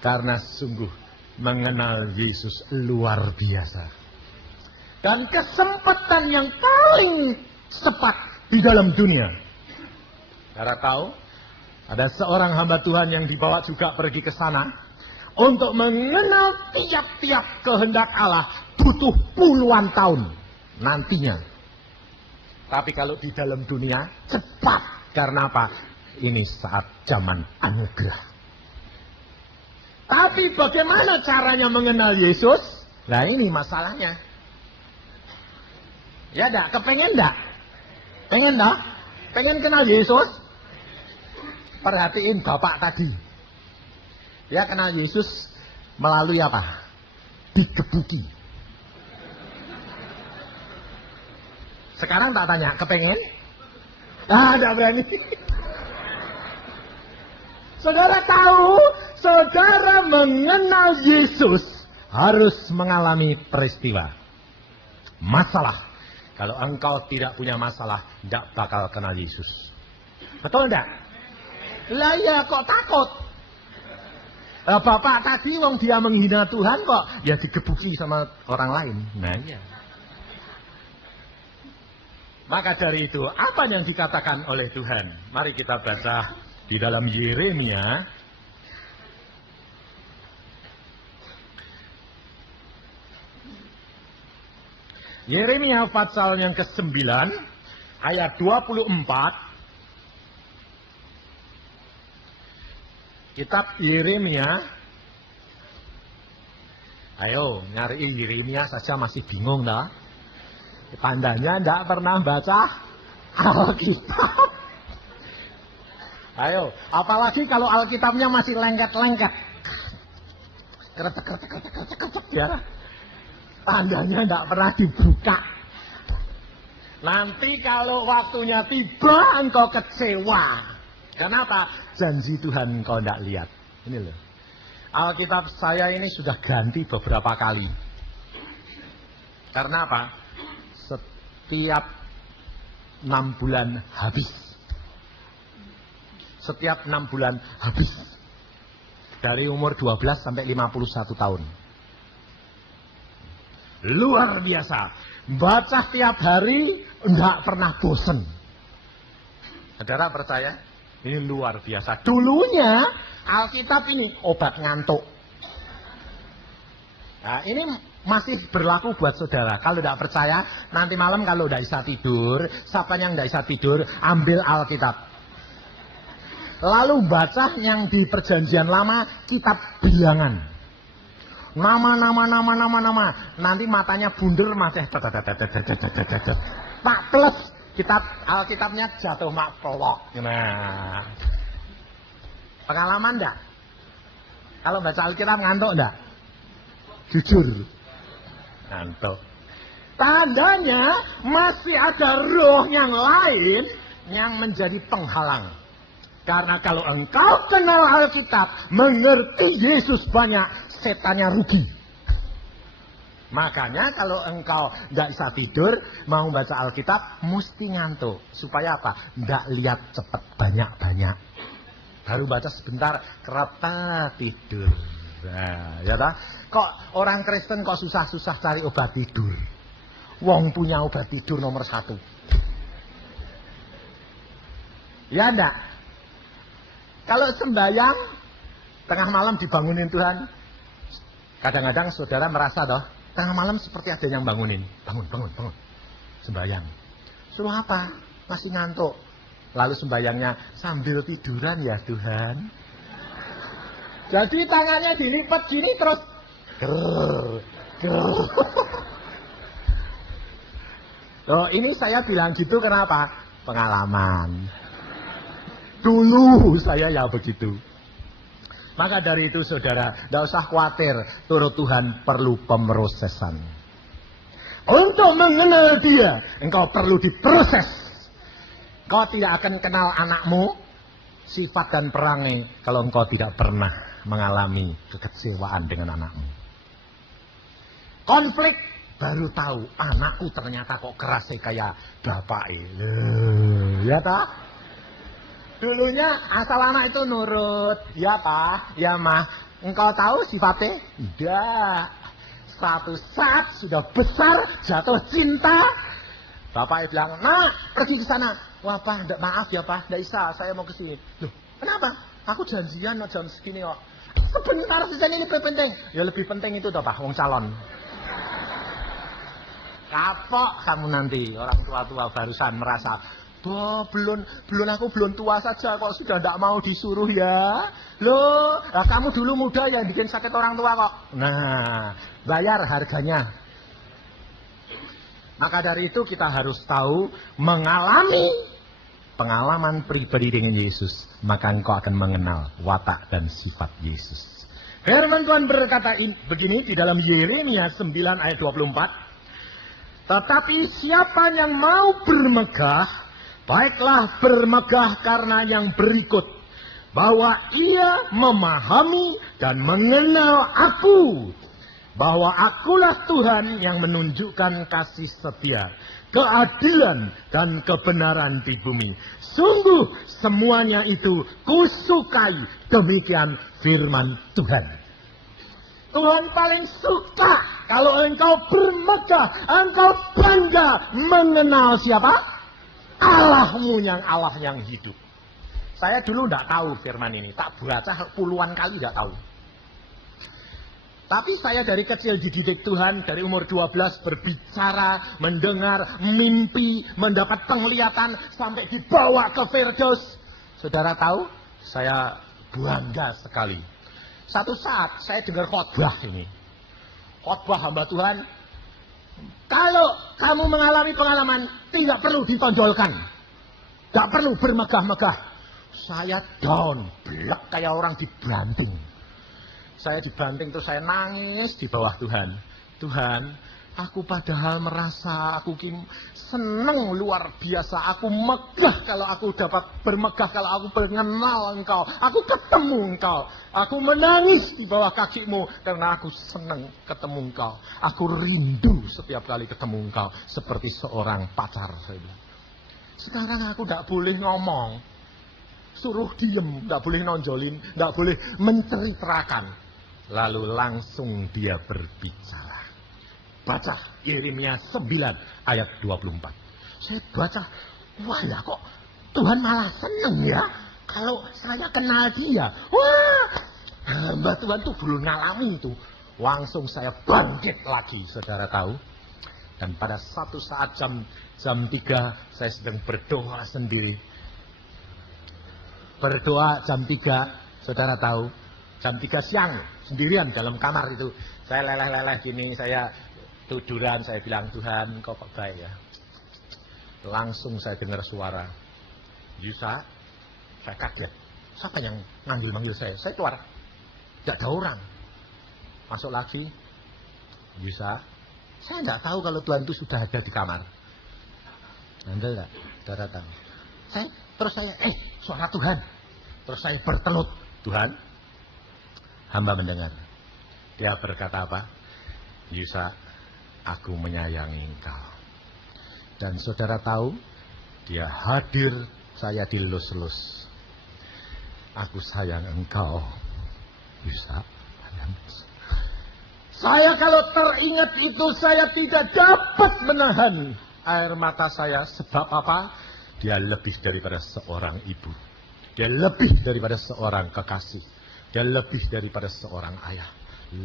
Karena sungguh mengenal Yesus luar biasa. Dan kesempatan yang paling tepat di dalam dunia. Saudara tahu, ada seorang hamba Tuhan yang dibawa juga pergi ke sana untuk mengenal tiap-tiap kehendak Allah, butuh puluhan tahun nantinya. Tapi kalau di dalam dunia cepat. Karena apa? Ini saat zaman anugerah. Tapi bagaimana caranya mengenal Yesus? Nah ini masalahnya. Ya enggak? Kepengen enggak? Pengen enggak? Pengen kenal Yesus? Perhatiin Bapak tadi. Dia kenal Yesus melalui apa? Digebuki. Sekarang tak tanya, kepengen? Tidak berani. Saudara tahu, saudara mengenal Yesus harus mengalami peristiwa. Masalah. Kalau engkau tidak punya masalah, tidak bakal kenal Yesus. Betul enggak? Lah ya kok takut? Bapak tadi wong dia menghina Tuhan kok ya digebuki sama orang lain. Nah iya. Maka dari itu, apa yang dikatakan oleh Tuhan? Mari kita baca di dalam Yeremia. Yeremia pasal yang ke-9, ayat 24. Kitab Yeremia. Ayo, nyari Yeremia saja masih bingung dah. Tandanya tidak pernah baca Alkitab. Ayo, apalagi kalau Alkitabnya masih lengket-lengket. Kretek ya. Tandanya tidak pernah dibuka. Nanti kalau waktunya tiba engkau kecewa. Kenapa? Janji Tuhan engkau tidak lihat. Ini loh. Alkitab saya ini sudah ganti beberapa kali. Karena apa? Setiap 6 bulan habis. Setiap 6 bulan habis. Dari umur 12 sampai 51 tahun. Luar biasa. Baca tiap hari enggak pernah bosen. Saudara percaya? Ini luar biasa. Dulunya Alkitab ini obat ngantuk. Nah, ini masih berlaku buat saudara. Kalau tidak percaya, nanti malam kalau tidak bisa tidur, siapa yang tidak bisa tidur, ambil Alkitab. Lalu baca yang di Perjanjian Lama, kitab bilangan. Nama. Nanti matanya bunder masih. Tak plus kitab Alkitabnya jatuh mak pelok. Nah, pengalaman enggak? Kalau baca Alkitab ngantuk enggak? Jujur. Ngantuk. Tandanya masih ada roh yang lain yang menjadi penghalang. Karena kalau engkau kenal Alkitab, mengerti Yesus banyak, setannya rugi. Makanya kalau engkau tidak bisa tidur, mau baca Alkitab, mesti ngantuk. Supaya apa? Tidak lihat cepat banyak-banyak. Baru baca sebentar, kereta tidur. Nah, ya tak? Kok orang Kristen kok susah-susah cari obat tidur? Wong punya obat tidur nomor 1. Ya enggak? Kalau sembahyang tengah malam dibangunin Tuhan, kadang-kadang saudara merasa toh, tengah malam seperti ada yang bangunin. Bangun. Sembahyang. Suruh apa? Masih ngantuk. Lalu sembahyangnya sambil tiduran ya Tuhan. Jadi tangannya dilipat gini terus. Loh, ini saya bilang gitu kenapa? Pengalaman. Dulu saya ya begitu. Maka dari itu saudara, tidak usah khawatir, turut Tuhan perlu pemrosesan. Untuk mengenal Dia, engkau perlu diproses. Kau tidak akan kenal anakmu, sifat dan perangai, kalau engkau tidak pernah mengalami kekecewaan dengan anakmu. Konflik, baru tahu, anakku ternyata kok kerasnya kayak bapak. Ya tak? Dulunya asal anak itu nurut, ya pak, ya mah, Engkau tahu sifatnya? Tidak. Suatu saat sudah besar, jatuh cinta. Bapaknya bilang, nak, pergi ke sana. Wah, Pak, maaf ya, Pak. Tidak bisa, saya mau ke sini. Loh, kenapa? Aku janjian jam segini kok. Sebentar saja ini lebih penting. Ya lebih penting itu toh, Pak, wong calon. Kapok kamu nanti, orang tua-tua barusan merasa, belum aku belum tua saja kok sudah tidak mau disuruh ya. Loh, kamu dulu muda yang bikin sakit orang tua kok. Nah, bayar harganya. Maka dari itu kita harus tahu mengalami pengalaman pribadi dengan Yesus, maka engkau akan mengenal watak dan sifat Yesus. Firman Tuhan berkata begini di dalam Yeremia 9 ayat 24. Tetapi siapa yang mau bermegah, baiklah bermegah karena yang berikut. Bahwa ia memahami dan mengenal aku. Bahwa akulah Tuhan yang menunjukkan kasih setia, keadilan dan kebenaran di bumi. Sungguh semuanya itu kusukai, demikian firman Tuhan. Tuhan paling suka kalau engkau bermegah, engkau bangga mengenal siapa? Allahmu yang Allah yang hidup. Saya dulu tidak tahu firman ini, tak baca puluhan kali tidak tahu. Tapi saya dari kecil dididik Tuhan, dari umur 12 berbicara, mendengar, mimpi, mendapat penglihatan, sampai dibawa ke Firdaus. Saudara tahu, saya bangga sekali. Satu saat saya dengar khotbah ini. Khotbah hamba Tuhan. Kalau kamu mengalami pengalaman, tidak perlu ditonjolkan. Tidak perlu bermegah-megah. Saya down, blek kayak orang dibanting. Saya dibanting terus saya nangis di bawah Tuhan. Tuhan, aku padahal merasa aku seneng luar biasa. Aku megah kalau aku dapat bermegah, kalau aku mengenal Engkau. Aku ketemu Engkau. Aku menangis di bawah kakimu karena aku senang ketemu Engkau. Aku rindu setiap kali ketemu Engkau seperti seorang pacar. Saya bilang. Sekarang aku tidak boleh ngomong. Suruh diem, tidak boleh nonjolin, tidak boleh menceritakan. Lalu langsung dia berbicara. Baca Yeremia 9 ayat 24. Saya baca, wah ya kok Tuhan malah seneng ya kalau saya kenal dia. Wah, hamba Tuhan tuh belum ngalami itu. Langsung saya bangkit lagi, saudara tahu. Dan pada satu saat jam 3 saya sedang berdoa sendiri. Berdoa jam 3, saudara tahu. Jam 3 siang sendirian dalam kamar itu. Saya leleh-leleh gini, saya tiduran, saya bilang, Tuhan kau kok baik ya. Langsung saya dengar suara Yusa. Saya kaget. Siapa yang manggil saya? Saya keluar. Tidak ada orang. Masuk lagi. Yusa. Saya tidak tahu kalau Tuhan itu sudah ada di kamar. Anda tidak? Sudah datang. Terus saya, suara Tuhan. Terus saya bertelut. Tuhan, hamba mendengar. Dia berkata apa? Yusa, aku menyayangi engkau. Dan saudara tahu, dia hadir, saya dilus-lus. Aku sayang engkau, Yusa. Saya kalau teringat itu, saya tidak dapat menahan air mata saya. Sebab apa? Dia lebih daripada seorang ibu. Dia lebih daripada seorang kekasih. Dia lebih daripada seorang ayah.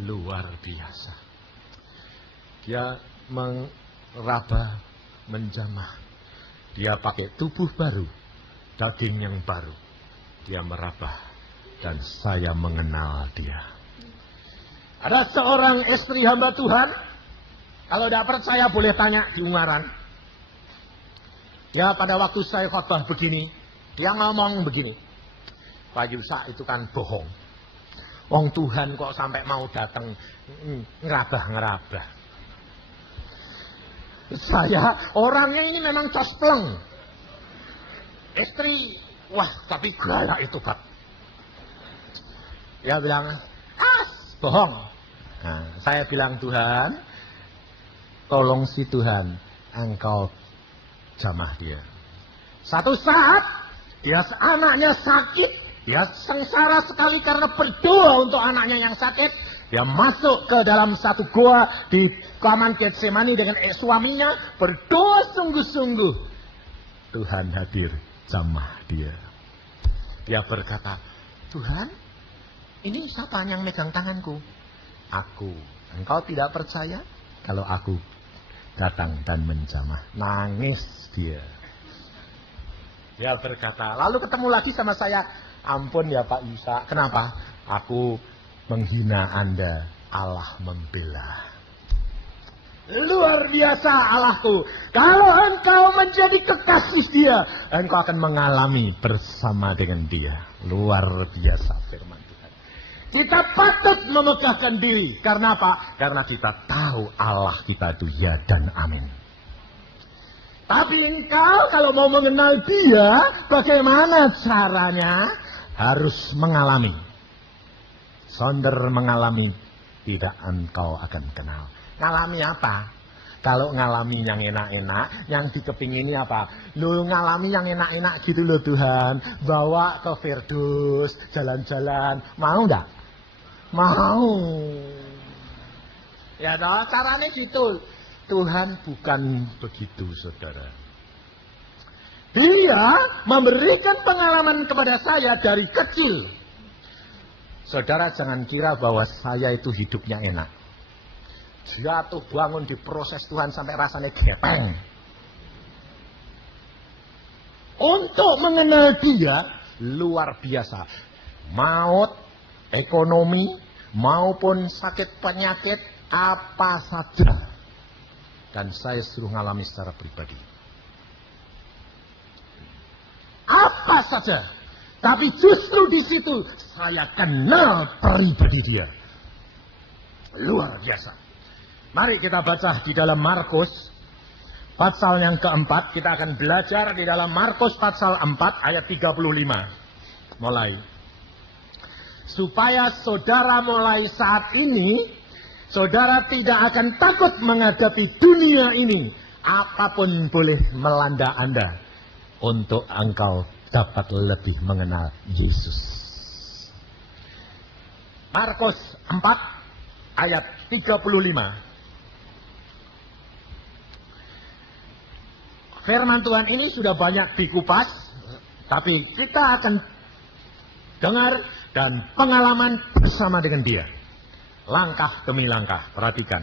Luar biasa. Dia meraba, menjamah. Dia pakai tubuh baru, daging yang baru. Dia meraba, dan saya mengenal dia. Ada seorang istri hamba Tuhan, kalau tidak percaya boleh tanya di Ungaran. Ya, pada waktu saya khotbah begini, dia ngomong begini, Pak Yusa itu kan bohong. Wong Tuhan kok sampai mau datang ngerabah-ngerabah. Saya orangnya ini memang cospleng. Istri, wah tapi galak itu Pak. Dia bilang, bohong. Nah, saya bilang, Tuhan, tolong si Tuhan, engkau jamah dia. Satu saat, dia anaknya sakit, Dia sengsara sekali karena berdoa untuk anaknya yang sakit. Dia masuk ke dalam satu goa di Taman Getsemani dengan suaminya, berdoa sungguh-sungguh. Tuhan hadir, jamah dia. Dia berkata, Tuhan, ini siapa yang megang tanganku? Aku. Engkau tidak percaya kalau aku datang dan menjamah. Nangis dia. Dia berkata, lalu ketemu lagi sama saya. Ampun ya Pak Yusa, kenapa? Aku menghina Anda, Allah membela. Luar biasa Allahku. Kalau engkau menjadi kekasih dia, engkau akan mengalami bersama dengan dia. Luar biasa firman Tuhan. Kita patut memegahkan diri. Karena apa? Karena kita tahu Allah kita itu ya dan amin. Tapi engkau kalau mau mengenal dia, bagaimana caranya? Harus mengalami. Sonder mengalami, tidak engkau akan kenal. Ngalami apa? Kalau ngalami yang enak-enak, yang dikepingini apa? Lu ngalami yang enak-enak gitu loh Tuhan. Bawa ke Firdaus, jalan-jalan. Mau enggak? Mau. Ya toh, caranya gitu. Tuhan bukan begitu, saudara. Dia memberikan pengalaman kepada saya dari kecil. Saudara jangan kira bahwa saya itu hidupnya enak. Jatuh bangun di proses Tuhan sampai rasanya gepeng. Untuk mengenal dia luar biasa. Maut, ekonomi, maupun sakit penyakit, apa saja. Dan saya suruh ngalami secara pribadi. Apa saja. Tapi justru di situ saya kenal pribadi dia. Luar biasa. Mari kita baca di dalam Markus pasal yang keempat. Kita akan belajar di dalam Markus pasal 4 ayat 35. Mulai. Supaya saudara mulai saat ini, saudara tidak akan takut menghadapi dunia ini. Apapun boleh melanda Anda. Untuk engkau dapat lebih mengenal Yesus. Markus 4 ayat 35. Firman Tuhan ini sudah banyak dikupas, tapi kita akan dengar dan pengalaman bersama dengan dia. Langkah demi langkah, perhatikan.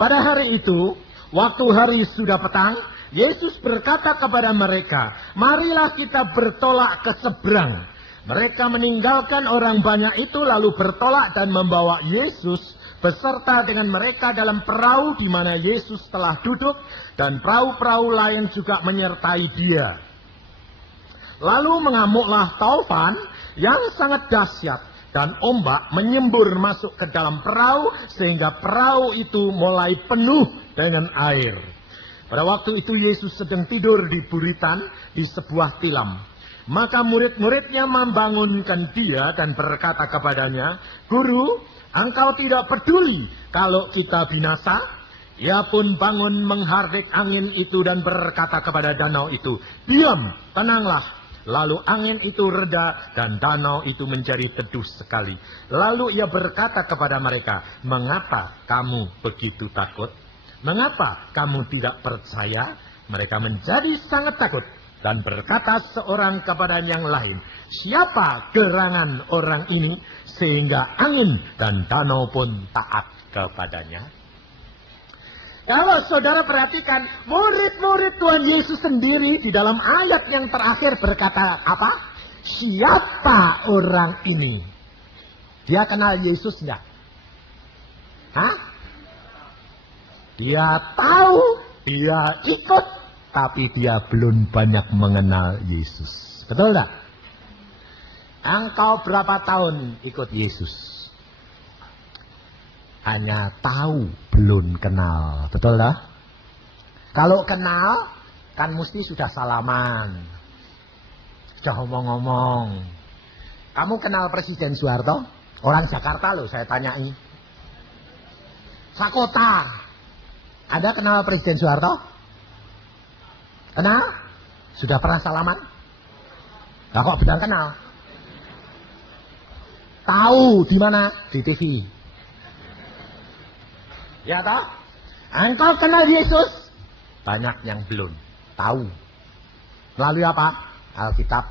Pada hari itu, waktu hari sudah petang, Yesus berkata kepada mereka, marilah kita bertolak ke seberang. Mereka meninggalkan orang banyak itu lalu bertolak dan membawa Yesus beserta dengan mereka dalam perahu di mana Yesus telah duduk dan perahu-perahu lain juga menyertai dia. Lalu mengamuklah taufan yang sangat dahsyat dan ombak menyembur masuk ke dalam perahu sehingga perahu itu mulai penuh dengan air. Pada waktu itu Yesus sedang tidur di buritan di sebuah tilam. Maka murid-muridnya membangunkan dia dan berkata kepadanya, Guru, engkau tidak peduli kalau kita binasa? Ia pun bangun menghardik angin itu dan berkata kepada danau itu, diam, tenanglah. Lalu angin itu reda dan danau itu menjadi teduh sekali. Lalu ia berkata kepada mereka, mengapa kamu begitu takut? Mengapa kamu tidak percaya? Mereka menjadi sangat takut dan berkata seorang kepada yang lain, siapa gerangan orang ini sehingga angin dan danau pun taat kepadanya? Kalau saudara perhatikan, murid-murid Tuhan Yesus sendiri di dalam ayat yang terakhir berkata apa? Siapa orang ini? Dia kenal Yesus enggak? Hah? Dia tahu, dia ikut, tapi dia belum banyak mengenal Yesus. Betul tak? Engkau berapa tahun ikut Yesus? Hanya tahu, belum kenal. Betul tak? Kalau kenal, kan mesti sudah salaman. Sudah ngomong-ngomong. Kamu kenal Presiden Soeharto? Orang Jakarta loh, saya tanyai. Sakota. Anda kenal Presiden Soeharto? Kenal? Sudah pernah salaman? Nah, kok bilang kenal? Tahu di mana? Di TV. Ya toh? Engkau kenal Yesus? Banyak yang belum tahu. Melalui apa? Alkitab.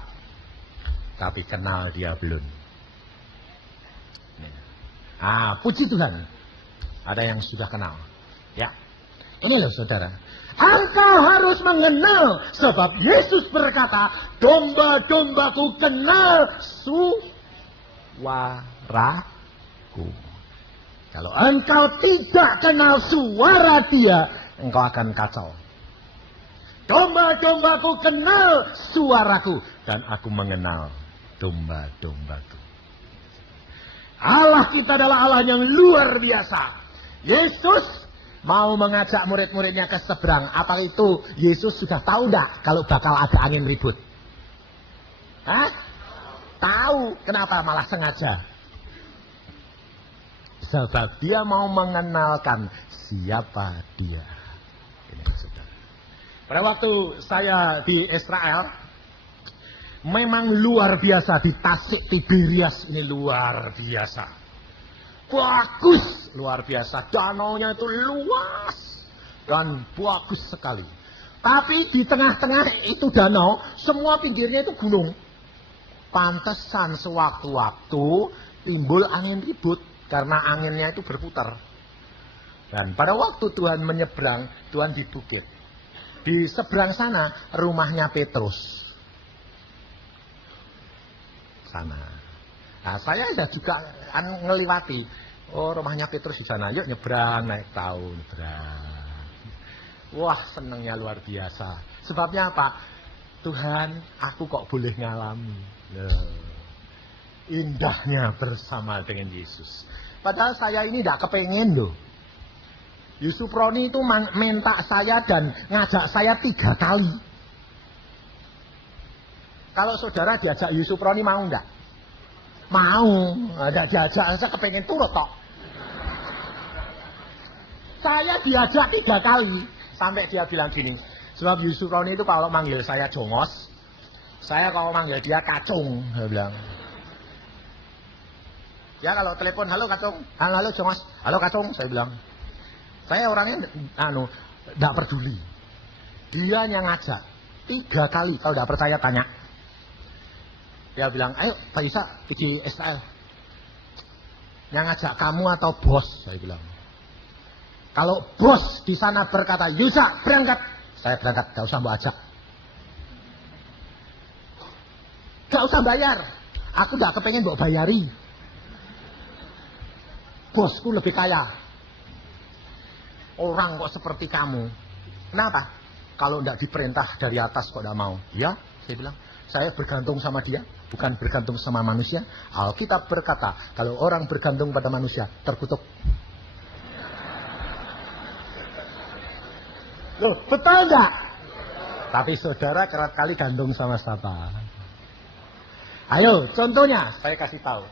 Tapi kenal dia belum. Puji Tuhan. Ada yang sudah kenal. Ya. Ini loh saudara. Engkau harus mengenal. Sebab Yesus berkata, domba-dombaku kenal suaraku. Kalau engkau tidak kenal suara dia, engkau akan kacau. Domba-dombaku kenal suaraku. Dan aku mengenal domba-dombaku. Allah kita adalah Allah yang luar biasa. Yesus mau mengajak murid-muridnya ke seberang. Apa itu? Yesus sudah tahu enggak kalau bakal ada angin ribut? Hah? Tahu. Kenapa malah sengaja? Sebab dia mau mengenalkan siapa dia. Ini saudara. Pada waktu saya di Israel, memang luar biasa di Tasik Tiberias ini luar biasa. Bagus, luar biasa. Danaunya itu luas dan bagus sekali. Tapi di tengah-tengah itu danau, semua pinggirnya itu gunung. Pantesan sewaktu-waktu timbul angin ribut karena anginnya itu berputar. Dan pada waktu Tuhan menyeberang, Tuhan di bukit. Di seberang sana rumahnya Petrus. Sana. Nah, saya juga ngeliwati. Oh, rumahnya Petrus di sana. Yuk nyebrang, naik perahu, nyebrang. Wah, senangnya luar biasa. Sebabnya apa? Tuhan, aku kok boleh ngalami. Indahnya bersama dengan Yesus. Padahal saya ini tidak kepengen loh. Yusuf Roni itu minta saya dan ngajak saya 3 kali. Kalau saudara diajak Yusuf Roni mau enggak? Mau. Enggak diajak, saya kepengen turut tok. Saya diajak 3 kali. Sampai dia bilang gini. Sebab Yusuf Roni itu kalau manggil saya Jongos. Saya kalau manggil dia Kacung. Dia bilang. Ya kalau telepon, halo Kacung. Halo Jongos. Halo Kacung, saya bilang. Saya orangnya enggak peduli. Dia yang ngajak 3 kali. Kalau enggak percaya tanya. Dia bilang, ayo Pak Isa pergi Israel. Yang ngajak kamu atau bos? Saya bilang. Kalau bos di sana berkata, Yusa berangkat. Saya berangkat, gak usah mbak ajak. Gak usah bayar. Aku gak kepengen mbak bayari. Bosku lebih kaya. Orang kok seperti kamu. Kenapa? Kalau gak diperintah dari atas kok gak mau. Ya, saya bilang. Saya bergantung sama dia, bukan bergantung sama manusia. Alkitab berkata, kalau orang bergantung pada manusia, terkutuk. Loh, betul enggak? Tapi saudara kerap kali gantung sama siapa? Ayo, contohnya, saya kasih tahu.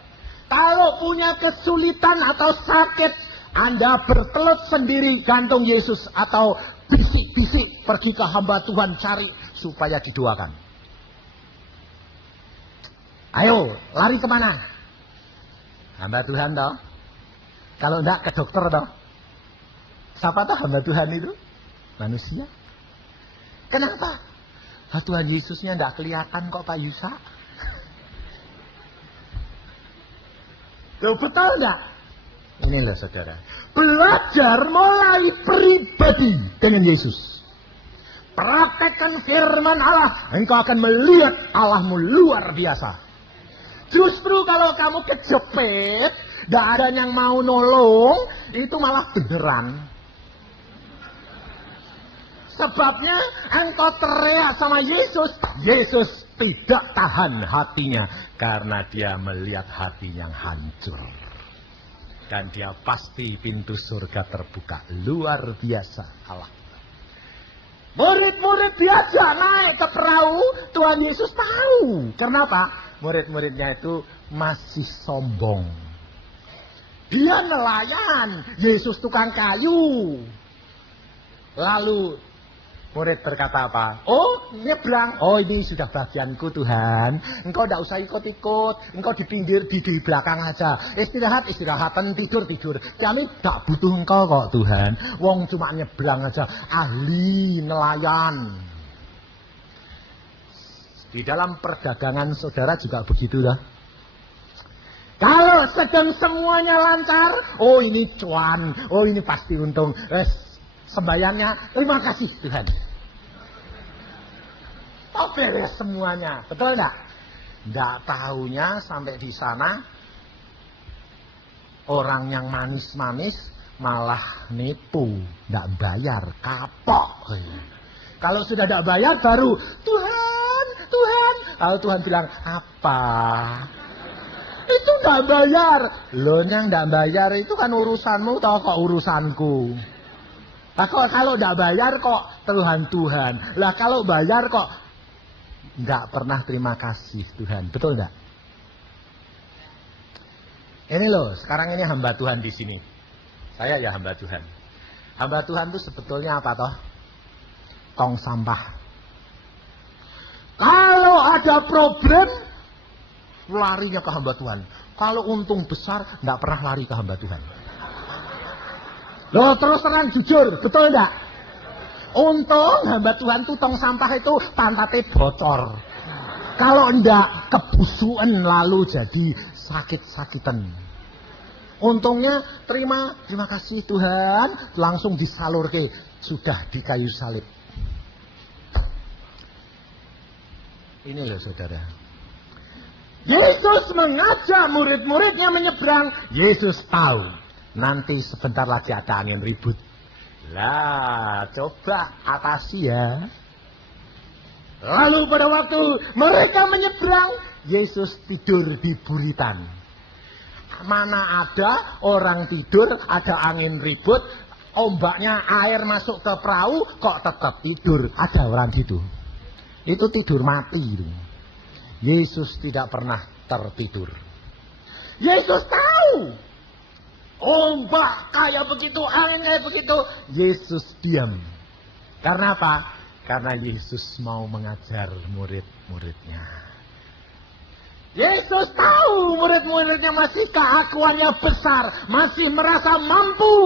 Kalau punya kesulitan atau sakit, Anda bertelut sendiri gantung Yesus. Atau bisik-bisik pergi ke hamba Tuhan cari supaya didoakan. Ayo, lari kemana? Hamba Tuhan toh. Kalau enggak ke dokter toh. Siapa toh hamba Tuhan itu? Manusia. Kenapa? Tuhan Yesusnya enggak kelihatan kok Pak Yusa. Loh, betul enggak? Ini loh saudara. Belajar mulai pribadi dengan Yesus. Praktekkan firman Allah. Engkau akan melihat Allahmu luar biasa. Justru kalau kamu kejepit, tidak ada yang mau nolong, itu malah beneran. Sebabnya engkau teriak sama Yesus, Yesus tidak tahan hatinya karena dia melihat hati yang hancur. Dan dia pasti pintu surga terbuka. Luar biasa Allah. Murid-murid diajak naik ke perahu, Tuhan Yesus tahu. Kenapa? Murid-muridnya itu masih sombong. Dia nelayan, Yesus tukang kayu. Lalu Murid berkata apa? Oh, nyebrang. Oh, ini sudah bagianku Tuhan. Engkau tidak usah ikut-ikut. Engkau di pinggir, di belakang aja. Istirahat, tidur. Kami tidak butuh engkau kok Tuhan. Wong cuma nyebrang aja. Ahli nelayan. Di dalam perdagangan saudara juga begitu dah. Kalau sedang semuanya lancar, oh ini cuan, oh ini pasti untung. Sembayangnya, terima kasih Tuhan. Oh beres semuanya, betul enggak? Enggak tahunya sampai di sana, orang yang manis-manis malah nipu, enggak bayar, kapok. Kalau sudah enggak bayar baru, Tuhan. Lalu Tuhan bilang, apa? Itu enggak bayar. Loh yang enggak bayar itu kan urusanmu, tahu kok urusanku. Lah kalau enggak bayar kok Tuhan. Lah kalau bayar kok enggak pernah terima kasih Tuhan. Betul enggak? Ini loh, sekarang ini hamba Tuhan di sini. Saya ya hamba Tuhan. Hamba Tuhan itu sebetulnya apa toh? Tong sampah. Kalau ada problem larinya ke hamba Tuhan. Kalau untung besar enggak pernah lari ke hamba Tuhan. Loh terus terang jujur, betul enggak? Untung hamba Tuhan tuh tong sampah itu pantatnya bocor. Kalau enggak kebusuan lalu jadi sakit-sakitan. Untungnya terima kasih Tuhan, langsung disalurke, sudah di kayu salib. Ini loh saudara. Yesus mengajak murid-muridnya menyeberang. Yesus tahu nanti sebentar lagi ada angin ribut. Lah, coba atasi ya. Lalu pada waktu mereka menyeberang, Yesus tidur di buritan. Mana ada orang tidur, ada angin ribut, ombaknya air masuk ke perahu, kok tetap tidur. Ada orang gitu. Itu tidur mati itu. Yesus tidak pernah tertidur. Yesus tahu ombak kayak begitu, angin kayak begitu. Yesus diam. Karena apa? Karena Yesus mau mengajar murid-muridnya. Yesus tahu murid-muridnya masih keakuannya besar, masih merasa mampu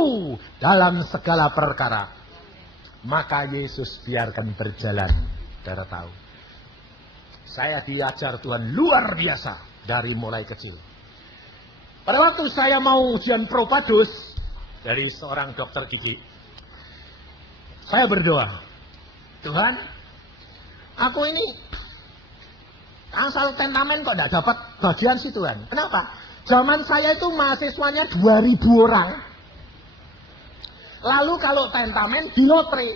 dalam segala perkara. Maka Yesus biarkan berjalan. Saudara tahu, saya diajar Tuhan luar biasa dari mulai kecil. Pada waktu saya mau ujian Propadus dari seorang dokter gigi, saya berdoa, Tuhan, aku ini asal tentamen kok tidak dapat bagian sih Tuhan. Kenapa? Zaman saya itu mahasiswanya 2000 orang. Lalu kalau tentamen di lotre,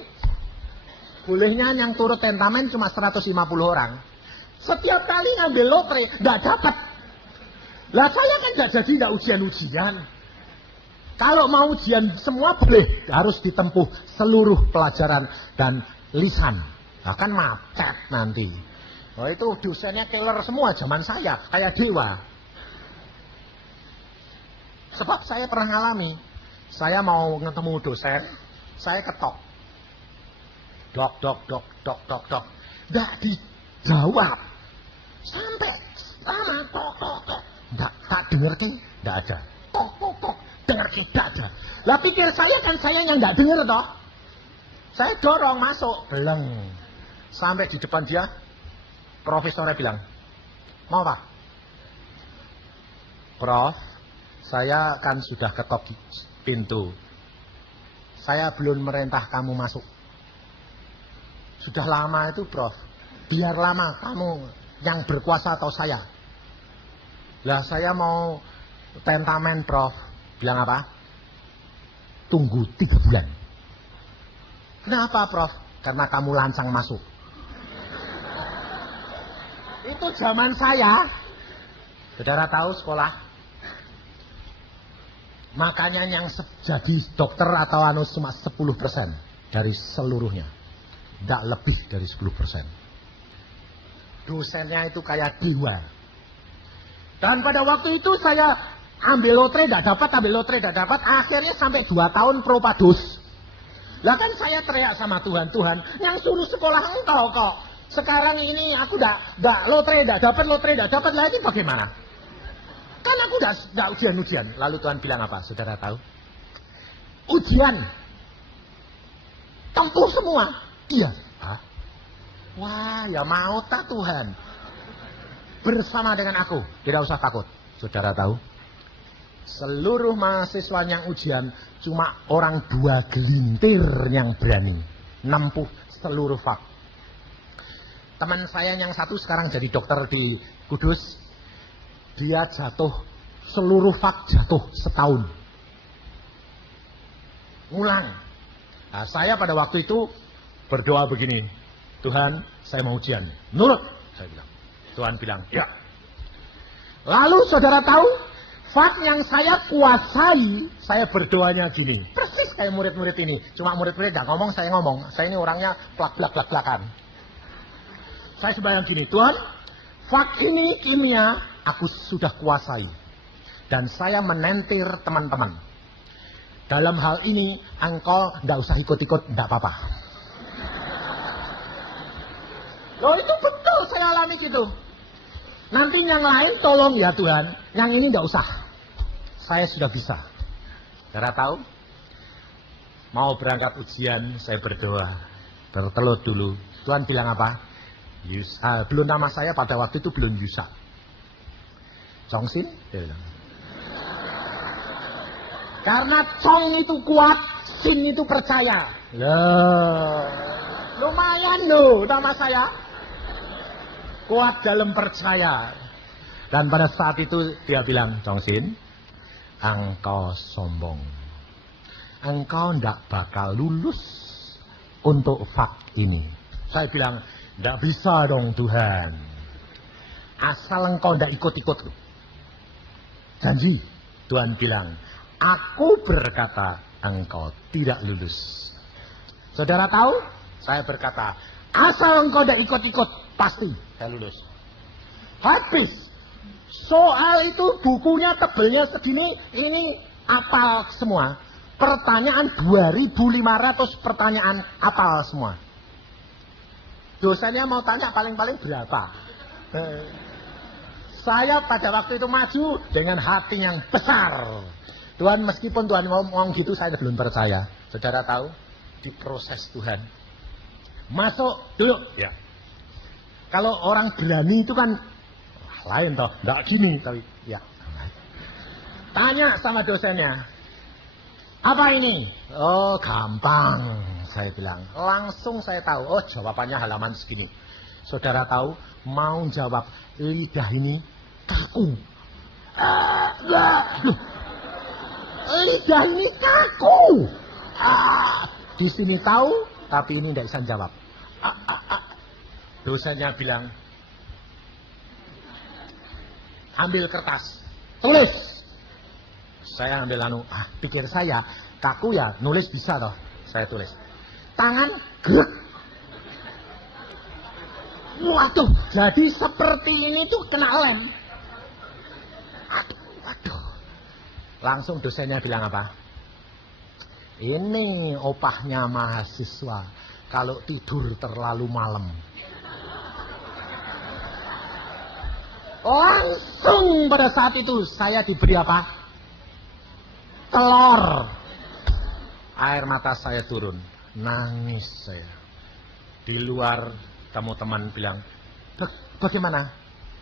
bolehnya yang turut tentamen cuma 150 orang. Setiap kali ngambil lotre tidak dapat. Lah saya kan tidak jadi tidak ujian-ujian. Kalau mau ujian semua boleh, harus ditempuh seluruh pelajaran dan lisan. Nah, kan macet nanti. Oh itu dosennya killer semua zaman saya, kayak dewa. Sebab saya pernah ngalami, saya mau ketemu dosen, saya ketok. Dok. Nggak dijawab. Sampai lama tok. Tak dengar kan? Nggak ada. Tok. Dengar tidak ada. Lah pikir saya kan saya yang nggak dengar toh. Saya dorong masuk, beleng. Sampai di depan dia, profesornya bilang, mau apa? Prof, saya kan sudah ketok pintu. Saya belum merintah kamu masuk. Sudah lama itu Prof. Biar lama kamu yang berkuasa atau saya. Lah saya mau tentamen Prof. Bilang apa? Tunggu 3 bulan. Kenapa Prof? Karena kamu lancang masuk. Itu zaman saya. Saudara tahu sekolah. Makanya yang jadi dokter atau cuma 10% dari seluruhnya. Tidak lebih dari 10%. Dosennya itu kayak dewa. Dan pada waktu itu saya ambil lotre tidak dapat. Akhirnya sampai 2 tahun Propadus. Lah kan saya teriak sama Tuhan, Tuhan, yang suruh sekolah engkau kok. Sekarang ini aku enggak dapat lotre, enggak dapat lagi bagaimana? Kan aku enggak ujian. Lalu Tuhan bilang apa? Saudara tahu? Ujian. Tempuh semua. Iya. Hah? Wah, ya mau tak Tuhan? Bersama dengan aku, tidak usah takut. Saudara tahu? Seluruh mahasiswa yang ujian cuma orang 2 gelintir yang berani nempuh seluruh fak. Teman saya yang satu sekarang jadi dokter di Kudus, dia jatuh seluruh fak jatuh setahun. Ngulang. Nah, saya pada waktu itu berdoa begini, Tuhan, saya mau ujian. Nurut, saya bilang. Tuhan bilang, ya. Lalu saudara tahu, fak yang saya kuasai, saya berdoanya gini. Persis kayak murid-murid ini. Cuma murid-murid gak ngomong, saya ngomong. Saya ini orangnya plak-plak-plak-plakan. Saya sembahyang gini, Tuhan, fak ini kimia, aku sudah kuasai. Dan saya menentir teman-teman. Dalam hal ini, engkau gak usah ikut-ikut, gak apa-apa. Loh itu betul saya alami gitu. Nanti yang lain tolong ya Tuhan, yang ini enggak usah. Saya sudah bisa. Saudara tahu? Mau berangkat ujian, saya berdoa. Bertelut dulu. Tuhan bilang apa? Belum nama saya pada waktu itu belum Yusa. Chongsin? Dia bilang. Karena Chong itu kuat, Sin itu percaya. Loh. Lumayan loh nama saya. Kuat dalam percaya. Dan pada saat itu dia bilang, Chongsin, engkau sombong. Engkau tidak bakal lulus untuk fak ini. Saya bilang, tidak bisa dong Tuhan. Asal engkau tidak ikut-ikut. Janji. Tuhan bilang, aku berkata engkau tidak lulus. Saudara tahu? Saya berkata, asal engkau tidak ikut-ikut, pasti saya lulus. Habis. Soal itu bukunya tebelnya segini, ini apal semua. Pertanyaan 2.500 pertanyaan apal semua. Dosennya mau tanya paling-paling berapa. Saya pada waktu itu maju dengan hati yang besar. Tuhan, meskipun Tuhan ngomong gitu, saya belum percaya. Saudara tahu, diproses Tuhan. Masuk dulu. Ya. Kalau orang berani itu kan lain toh, enggak gini tapi ya. Tanya sama dosennya. Apa ini? Oh, gampang, saya bilang. Langsung saya tahu. Oh, jawabannya halaman segini. Saudara tahu, mau jawab lidah ini kaku. Lidah ini kaku. Di sini tahu, tapi ini tidak bisa jawab. Dosennya bilang, ambil kertas, tulis. Saya ambil pikir saya, kaku ya, nulis bisa toh. Saya tulis. Tangan, gerak. Waduh, jadi seperti ini tuh kena lem. Aduh. Langsung dosennya bilang apa? Ini opahnya mahasiswa kalau tidur terlalu malam. Langsung pada saat itu saya diberi apa? Telur. Air mata saya turun. Nangis saya. Di luar teman-teman bilang, bagaimana?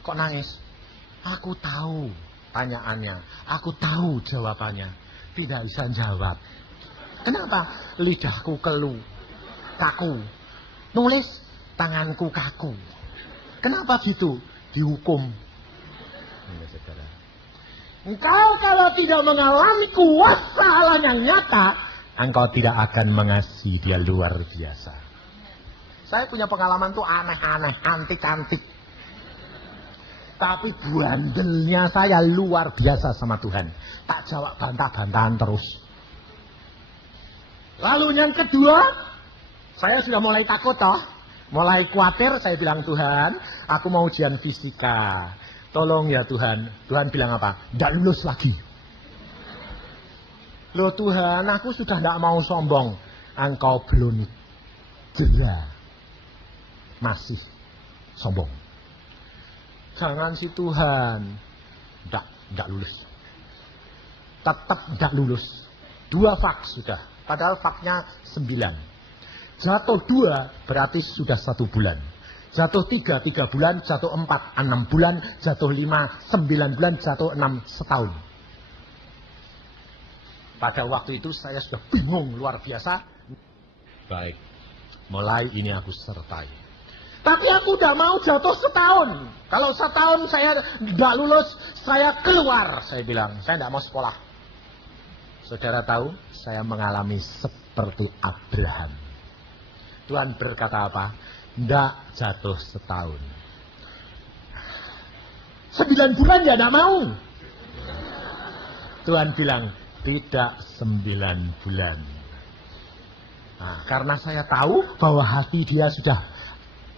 Kok nangis? Aku tahu tanyaannya. Aku tahu jawabannya. Tidak bisa jawab. Kenapa? Lidahku kaku. Nulis, tanganku kaku. Kenapa gitu? Dihukum. Engkau kalau tidak mengalami kuasa Allah yang nyata, engkau tidak akan mengasihi Dia luar biasa. Saya punya pengalaman tuh aneh-aneh, antik-antik. Tapi bandelnya saya luar biasa sama Tuhan. Tak jawab bantah-bantahan terus. Lalu yang kedua, saya sudah mulai takut toh. Mulai khawatir, saya bilang, Tuhan, aku mau ujian fisika. Tolong ya Tuhan. Tuhan bilang apa? Tidak lulus lagi. Loh Tuhan, aku sudah tidak mau sombong. engkau belum jera, masih sombong. Jangan si Tuhan, tidak lulus. Tetap tidak lulus. 2 fak sudah, padahal faknya 9. Jatuh 2 berarti sudah 1 bulan. Jatuh 3 bulan, jatuh 4, 6 bulan, jatuh 5, 9 bulan, jatuh 6, setahun. Pada waktu itu saya sudah bingung luar biasa. Baik, mulai ini aku sertai. Tapi aku tidak mau jatuh setahun. Kalau setahun saya tidak lulus, saya keluar. Saya bilang, saya tidak mau sekolah. Saudara tahu, saya mengalami seperti Abraham. Tuhan berkata apa? Tidak jatuh setahun. 9 bulan ya tidak mau. Tuhan bilang, tidak 9 bulan. Nah, karena saya tahu bahwa hati dia sudah,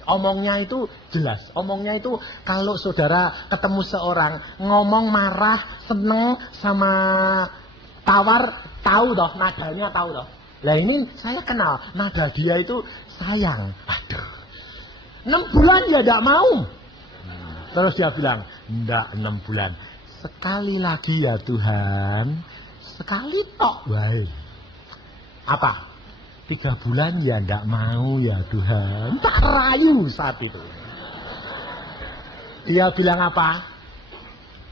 omongnya itu jelas. Omongnya itu kalau saudara ketemu seorang ngomong marah, seneng sama tawar, tahu toh nadanya, tahu toh. Lah ini saya kenal nada dia itu sayang. Aduh, 6 bulan ya tidak mau. Terus dia bilang, enggak 6 bulan. Sekali lagi ya Tuhan. Sekali tok baik. Apa? 3 bulan ya enggak mau ya Tuhan. Tak rayu saat itu. Dia bilang apa?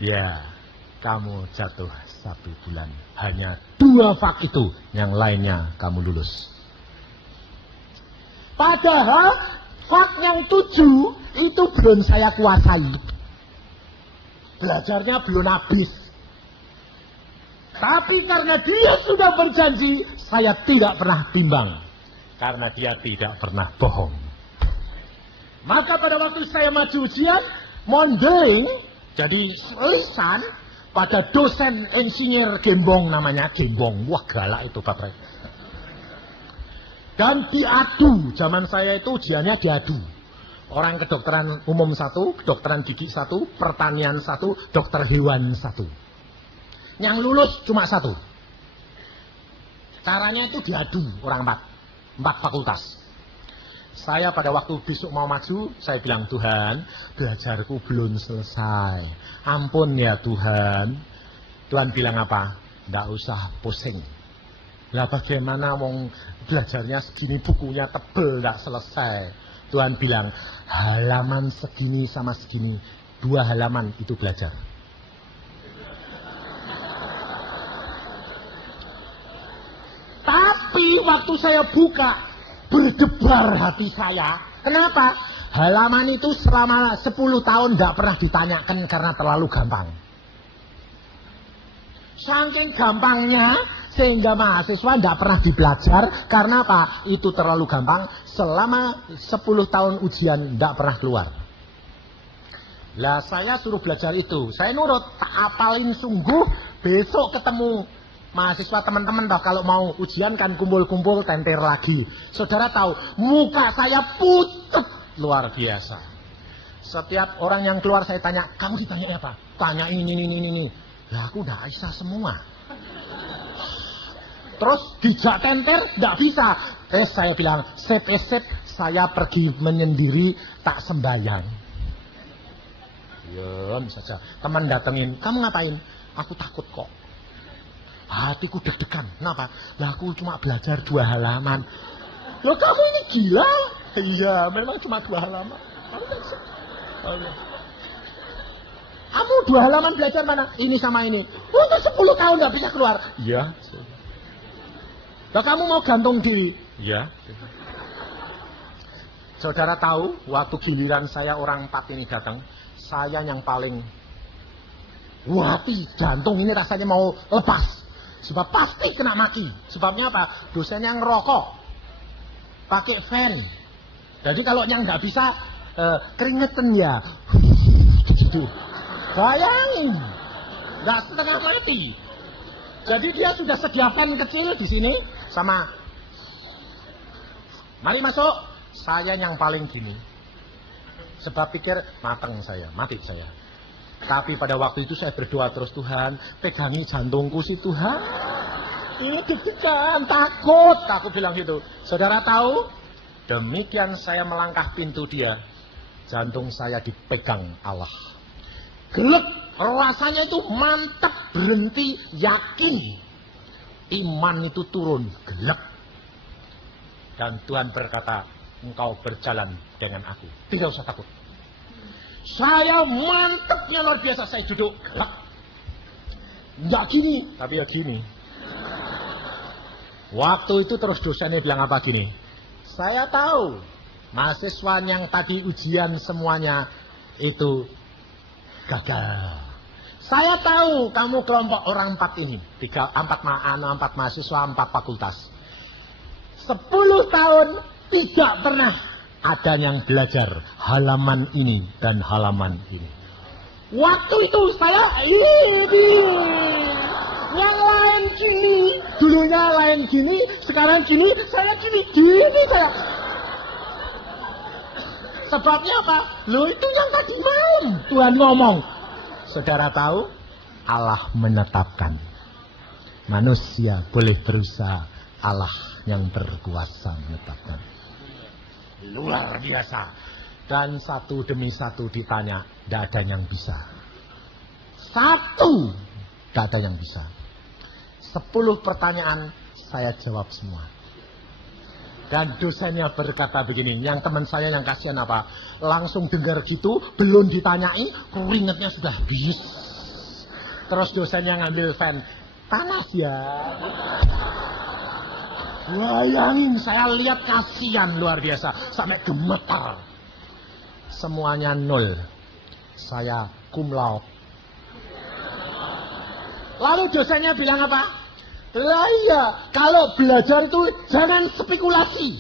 Ya, kamu jatuh 1 bulan. Hanya 2 fak itu. Yang lainnya kamu lulus. Padahal fak yang 7 itu belum saya kuasai. Belajarnya belum habis. Tapi karena dia sudah berjanji, saya tidak pernah bimbang. Karena dia tidak pernah bohong. Maka pada waktu saya maju ujian, modeling, jadi lisan, pada dosen insinyur Gembong namanya, Gembong. Wah galak itu Bapak. Dan diadu, zaman saya itu ujiannya diadu. Orang kedokteran umum 1, kedokteran gigi 1, pertanian 1, dokter hewan 1. Yang lulus cuma 1. Caranya itu diadu orang 4 fakultas. Saya pada waktu besok mau maju, saya bilang, Tuhan, belajarku belum selesai. Ampun ya Tuhan. Tuhan bilang apa? Tidak usah pusing. Lah bagaimana wong belajarnya segini, bukunya tebel, tidak selesai. Tuhan bilang, halaman segini sama segini, 2 halaman itu belajar. Tapi waktu saya buka, berdebar hati saya. Kenapa? Halaman itu selama 10 tahun tidak pernah ditanyakan karena terlalu gampang. Saking gampangnya, sehingga mahasiswa tidak pernah dibelajar. Karena apa? Itu terlalu gampang. Selama 10 tahun ujian tidak pernah keluar. Lah saya suruh belajar itu. Saya nurut, tak apalin sungguh. Besok ketemu mahasiswa teman-teman toh, kalau mau ujian kan kumpul-kumpul tenter lagi. Saudara tahu, muka saya putih luar biasa. Setiap orang yang keluar saya tanya, kamu ditanya apa? Tanya ini. Lah aku udah bisa semua. Terus dijak tenter, tidak bisa. Saya bilang, sip, saya pergi menyendiri, tak sembahyang. Diam saja. Teman datengin, kamu ngapain? Aku takut kok. Hatiku deg-degan. Kenapa? Lah aku cuma belajar 2 halaman. Loh kamu ini gila? Iya, memang cuma 2 halaman. Kamu 2 halaman belajar mana? Ini sama ini. Untuk 10 tahun gak bisa keluar. Iya. Lah kamu mau gantung diri? Iya. Saudara tahu, waktu giliran saya orang 4 ini datang, saya yang paling hati jantung ini rasanya mau lepas. Sebab pasti kena maki. Sebabnya apa? Dosennya ngerokok, pakai fan. Jadi kalau yang nggak bisa keringetan ya. Bayangin, nggak setengah mati. Jadi dia sudah sedia fan kecil di sini sama. Mari masuk. Saya yang paling gini. Sebab pikir mateng saya, mati saya. Tapi pada waktu itu saya berdoa terus, Tuhan, pegangi jantungku sih Tuhan. Ini deg-degan, takut. Aku bilang gitu. Saudara tahu, demikian saya melangkah pintu dia, jantung saya dipegang Allah. Gelek, rasanya itu mantap, berhenti, yakin. Iman itu turun, gelek. Dan Tuhan berkata, engkau berjalan dengan aku. Tidak usah takut. Saya mantapnya luar biasa, saya duduk, gelek. Enggak gini, tapi ya gini. Waktu itu terus dosennya bilang apa gini, saya tahu mahasiswa yang tadi ujian semuanya itu gagal. Saya tahu kamu kelompok orang 4 ini, 4 mahasiswa, 4 fakultas. 10 tahun tidak pernah ada yang belajar halaman ini dan halaman ini. Waktu itu saya ini, yang lain gini, dulunya lain gini, sekarang gini, saya gini saya. Sebabnya apa? Loh itu yang tadi malam Tuhan ngomong. Saudara tahu, Allah menetapkan. Manusia boleh berusaha, Allah yang berkuasa menetapkan. Luar biasa. Dan satu demi satu ditanya, tidak ada yang bisa. Satu, tidak ada yang bisa. 10 pertanyaan saya jawab semua. Dan dosennya berkata begini, yang teman saya yang kasihan apa? Langsung dengar gitu, belum ditanyain, keringetnya sudah habis. Terus dosennya ngambil fan, panas ya. Bayangin, saya lihat kasihan luar biasa, sampai gemetar. Semuanya 0. Saya cum laude. Lalu dosennya bilang apa? Lah iya, kalau belajar itu jangan spekulasi.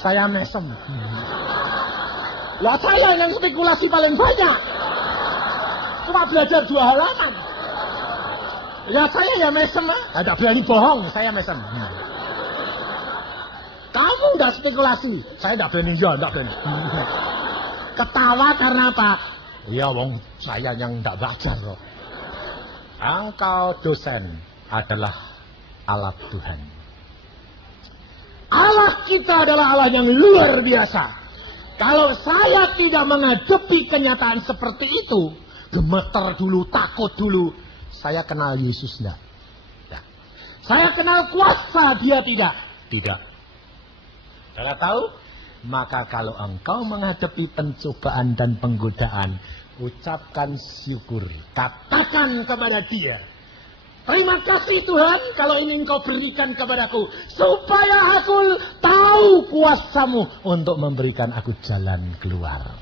Saya mesem. Lah saya yang spekulasi paling banyak. Cuma belajar 2 halaman. Ya saya ya mesem. Tidak berani bohong, saya mesem. Kamu udah spekulasi, saya tidak berani. Ya, tidak berani. Ketawa karena apa? Ya wong saya yang tidak belajar loh. Engkau dosen adalah alat Tuhan. Allah kita adalah Allah yang luar biasa. Kalau saya tidak menghadapi kenyataan seperti itu, gemeter dulu, takut dulu, saya kenal Yesus tidak? Tidak. Saya kenal kuasa dia tidak? Tidak. Saudara tahu? Maka kalau engkau menghadapi pencobaan dan penggodaan, ucapkan syukur. Katakan kepada dia, terima kasih Tuhan kalau ini engkau berikan kepadaku, supaya aku tahu kuasamu untuk memberikan aku jalan keluar.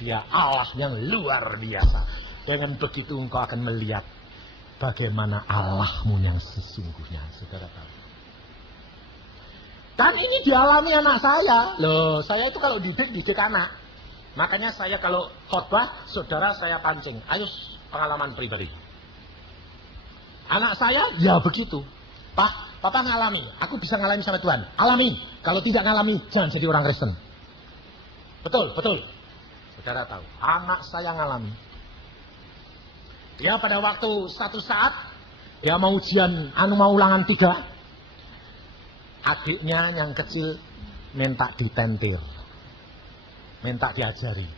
Dia Allah yang luar biasa. Dengan begitu engkau akan melihat bagaimana Allahmu yang sesungguhnya. Saudara tahu. Dan ini dialami anak saya. Loh, saya itu kalau didik anak. Makanya saya kalau khotbah, saudara saya pancing. Ayo pengalaman pribadi. Anak saya, ya begitu. Pak, Papa ngalami. Aku bisa ngalami sama Tuhan. Alami. Kalau tidak ngalami, jangan jadi orang Kristen. Betul, betul. Saudara tahu, anak saya ngalami. Dia pada waktu satu saat, dia mau ujian, mau ulangan 3. Adiknya yang kecil minta ditentir, minta diajari.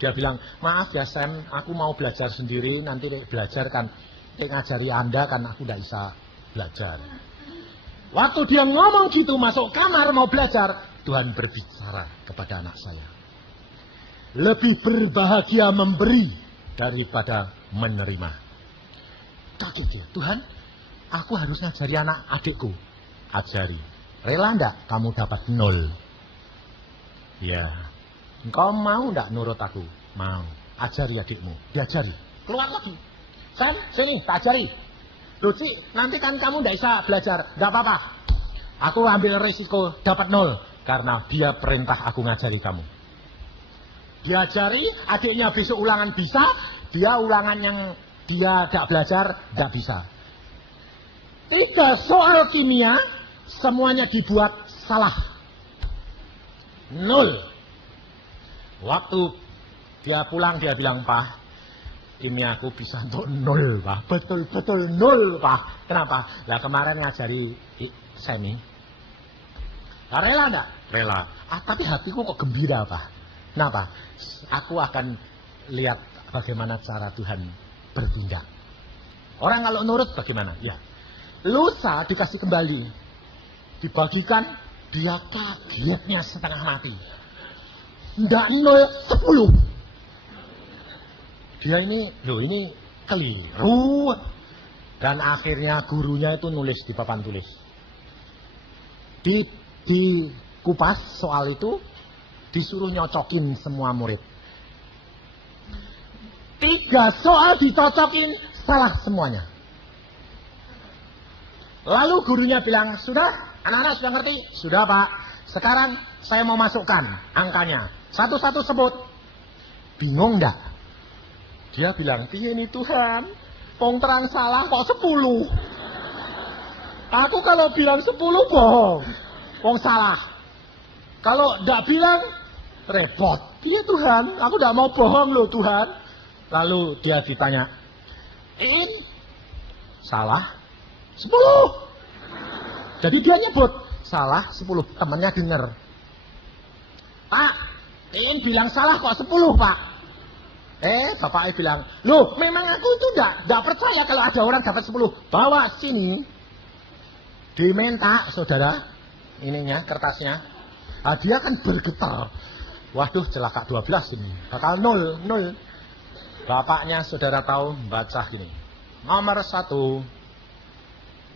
Dia bilang, maaf ya Sam, aku mau belajar sendiri, nanti belajar kan, ngajari Anda kan aku tidak bisa belajar. Waktu dia ngomong gitu, masuk kamar mau belajar, Tuhan berbicara kepada anak saya. Lebih berbahagia memberi daripada menerima. Kaget dia, Tuhan, aku harus ngajari anak adikku. Ajari. Rela enggak kamu dapat 0? Ya. Engkau mau enggak nurut aku? Mau. Ajari adikmu. Diajari. Keluar lagi. Sam, sini, tak ajari. Luci, nanti kan kamu enggak bisa belajar. Enggak apa-apa. Aku ambil risiko dapat 0. Karena dia perintah aku ngajari kamu. Diajari, adiknya besok ulangan bisa. Dia ulangan yang dia enggak belajar, enggak bisa. 3 soal kimia, semuanya dibuat salah. 0. Waktu dia pulang dia bilang, Pak, Imnya aku bisa untuk 0, Pak. Betul-betul 0, Pak. Kenapa? Lah kemarin ngajari semi. Nah, rela enggak? Rela. Tapi hatiku kok gembira, Pak. Kenapa? Aku akan lihat bagaimana cara Tuhan bertindak. Orang kalau nurut bagaimana? Ya. Lusa dikasih kembali. Dibagikan, dia kagetnya setengah mati. Enggak 0, 10. Dia ini keliru. Dan akhirnya gurunya itu nulis di papan tulis. Di kupas soal itu, disuruh nyocokin semua murid. 3 soal dicocokin, salah semuanya. Lalu gurunya bilang, sudah, anak-anak sudah ngerti? Sudah, Pak. Sekarang saya mau masukkan angkanya. Satu-satu sebut. Bingung enggak? Dia bilang, piye ini Tuhan? Wong terang salah kok 10. Aku kalau bilang 10 bohong. Wong salah. Kalau enggak bilang, repot. Piye Tuhan? Aku enggak mau bohong loh Tuhan. Lalu dia ditanya, salah 10. Jadi dia nyebut, salah 10. Temannya denger. Pak, bilang salah kok 10 Pak. Bapaknya bilang, loh memang aku itu enggak percaya kalau ada orang dapat 10. Bawa sini. Diminta saudara, ininya, kertasnya. Nah, dia kan bergetar. Waduh, celaka 12 ini. Bakal 0. Bapaknya saudara tahu baca gini. Nomor 1.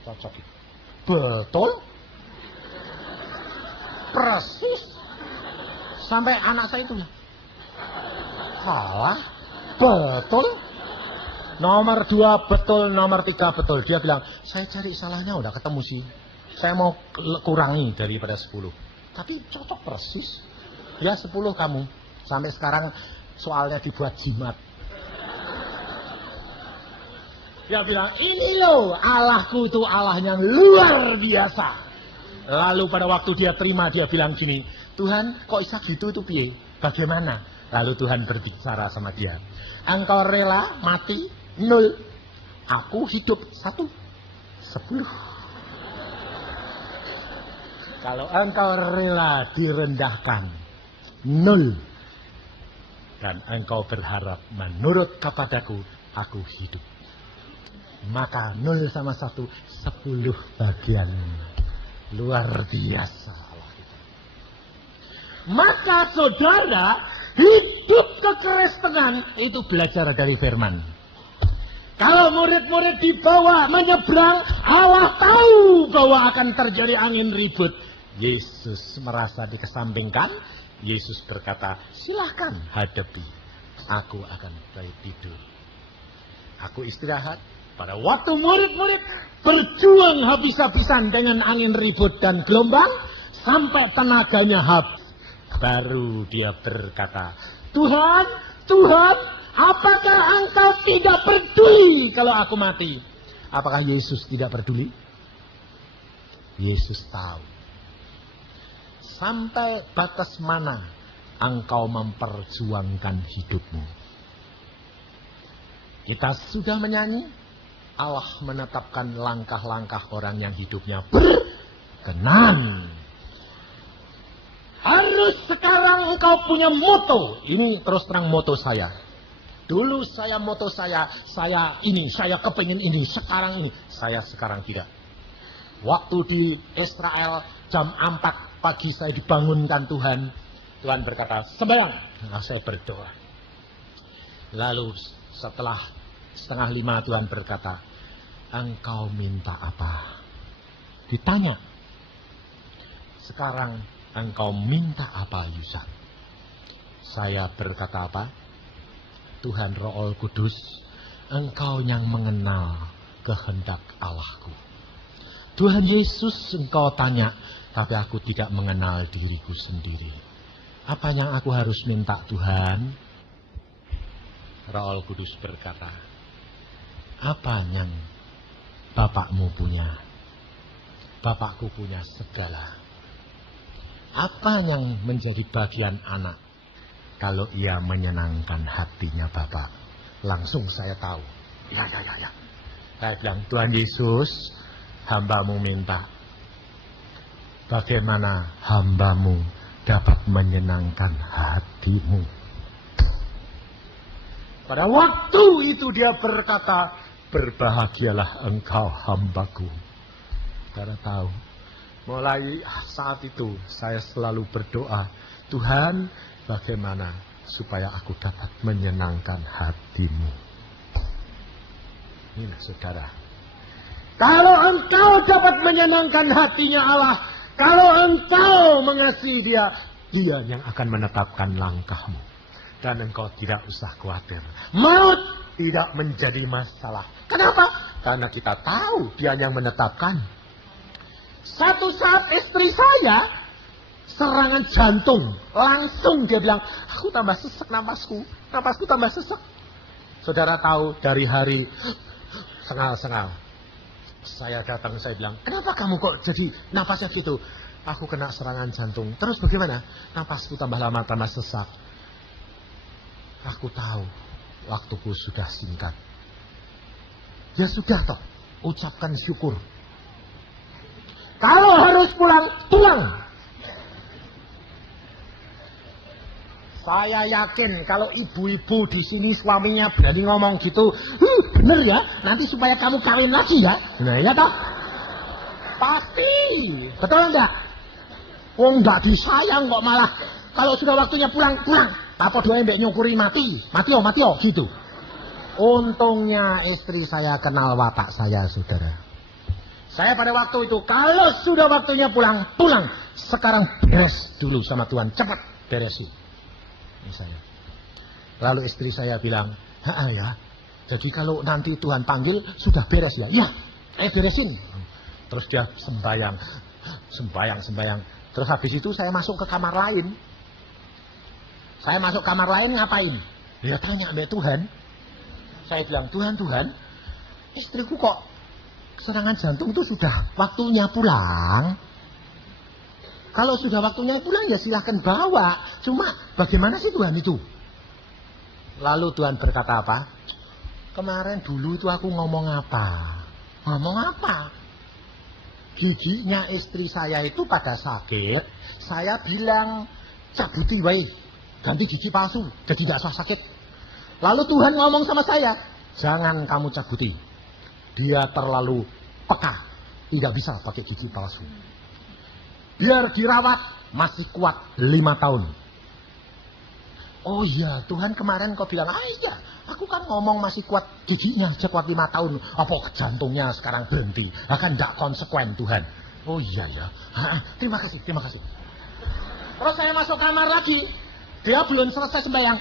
Cocok. Betul. Persis. Sampai anak saya itu. Salah. Betul. Nomor 2 betul, nomor 3 betul. Dia bilang, saya cari salahnya udah ketemu sih. Saya mau kurangi daripada 10. Tapi cocok persis. Ya 10 kamu. Sampai sekarang soalnya dibuat jimat. Dia bilang, ini loh Allahku itu Allah yang luar biasa. Lalu pada waktu dia terima, dia bilang gini, Tuhan kok bisa gitu itu piye? Bagaimana? Lalu Tuhan berbicara sama dia. Engkau rela mati 0. Aku hidup 1, 10. Kalau engkau rela direndahkan 0. Dan engkau berharap menurut kepadaku, aku hidup. Maka 0 sama 1, 10 bagian. Luar biasa Allah kita. Maka saudara, hidup kekristenan itu belajar dari firman. Kalau murid-murid dibawa menyeberang, Allah tahu bahwa akan terjadi angin ribut. Yesus merasa dikesampingkan. Yesus berkata, silahkan hadapi. Aku akan tidur. Aku istirahat. Pada waktu murid-murid berjuang habis-habisan dengan angin ribut dan gelombang, sampai tenaganya habis. Baru dia berkata, Tuhan, Tuhan, apakah engkau tidak peduli kalau aku mati? Apakah Yesus tidak peduli? Yesus tahu. Sampai batas mana engkau memperjuangkan hidupmu? Kita sudah menyanyi. Allah menetapkan langkah-langkah orang yang hidupnya berkenan. Harus sekarang engkau punya moto. Ini terus terang moto saya. Dulu saya moto saya ini, saya kepingin ini, sekarang ini. Saya sekarang tidak. Waktu di Israel jam 4 pagi saya dibangunkan Tuhan. Tuhan berkata, sembahyang. Nah, saya berdoa. Lalu setelah 4:30 Tuhan berkata, engkau minta apa? Ditanya. Sekarang engkau minta apa Yusak? Saya berkata apa? Tuhan Roh Kudus, engkau yang mengenal kehendak Allahku. Tuhan Yesus engkau tanya, tapi aku tidak mengenal diriku sendiri. Apa yang aku harus minta Tuhan? Roh Kudus berkata, apa yang Bapakmu punya? Bapakku punya segala. Apa yang menjadi bagian anak kalau ia menyenangkan hatinya Bapak? Langsung saya tahu. Ya. Saya bilang, Tuhan Yesus, hamba-Mu minta. Bagaimana hamba-Mu dapat menyenangkan hati-Mu? Pada waktu itu dia berkata, berbahagialah engkau hambaku. Saudara tahu, mulai saat itu saya selalu berdoa, Tuhan, bagaimana supaya aku dapat menyenangkan hati-Mu? Ini saudara. Kalau engkau dapat menyenangkan hatinya Allah, kalau engkau mengasihi Dia, Dia yang akan menetapkan langkahmu. Dan engkau tidak usah khawatir. Maut tidak menjadi masalah. Kenapa? Karena kita tahu Dia yang menetapkan. Satu saat istri saya serangan jantung. Langsung dia bilang, aku tambah sesek napasku. Napasku tambah sesek. Saudara tahu dari hari sengal-sengal. Saya datang, saya bilang, kenapa kamu kok jadi napasnya gitu? Aku kena serangan jantung. Terus bagaimana? Napasku tambah lama, tambah sesak. Aku tahu waktuku sudah singkat. Ya sudah toh, ucapkan syukur. Kalau harus pulang, pulang. Saya yakin kalau ibu-ibu di sini suaminya berani ngomong gitu, bener ya, nanti supaya kamu kawin lagi ya. Nah ya toh, pasti, betul enggak? Wong enggak disayang kok malah. Kalau sudah waktunya pulang, pulang. Apa doain mbak nyukuri mati gitu. Untungnya istri saya kenal watak saya, saudara. Saya pada waktu itu, kalau sudah waktunya pulang, pulang. Sekarang beres dulu sama Tuhan, cepat beresin. Misalnya. Lalu istri saya bilang, ya. Jadi kalau nanti Tuhan panggil, sudah beres ya? Ya, beresin. Terus dia sembayang. Terus habis itu saya masuk ke kamar lain. Saya masuk kamar lain ngapain? Dia tanya sama Tuhan. Saya bilang, Tuhan, istriku kok serangan jantung itu sudah waktunya pulang. Kalau sudah waktunya pulang ya silahkan bawa. Cuma bagaimana sih Tuhan itu? Lalu Tuhan berkata apa? Kemarin dulu itu aku ngomong apa? Giginya istri saya itu pada sakit. Saya bilang, cabuti baik. Ganti gigi palsu, jadi tidak usah sakit. Lalu Tuhan ngomong sama saya, jangan kamu cabuti. Dia terlalu peka, tidak bisa pakai gigi palsu. Biar dirawat, masih kuat 5 tahun. Oh iya, Tuhan kemarin kau bilang, iya, aku kan ngomong masih kuat giginya, aja kuat 5 tahun. Apa jantungnya sekarang berhenti? Akan tidak konsekuen Tuhan. Oh iya ya, terima kasih. Terus saya masuk kamar lagi. Dia belum selesai sembahyang.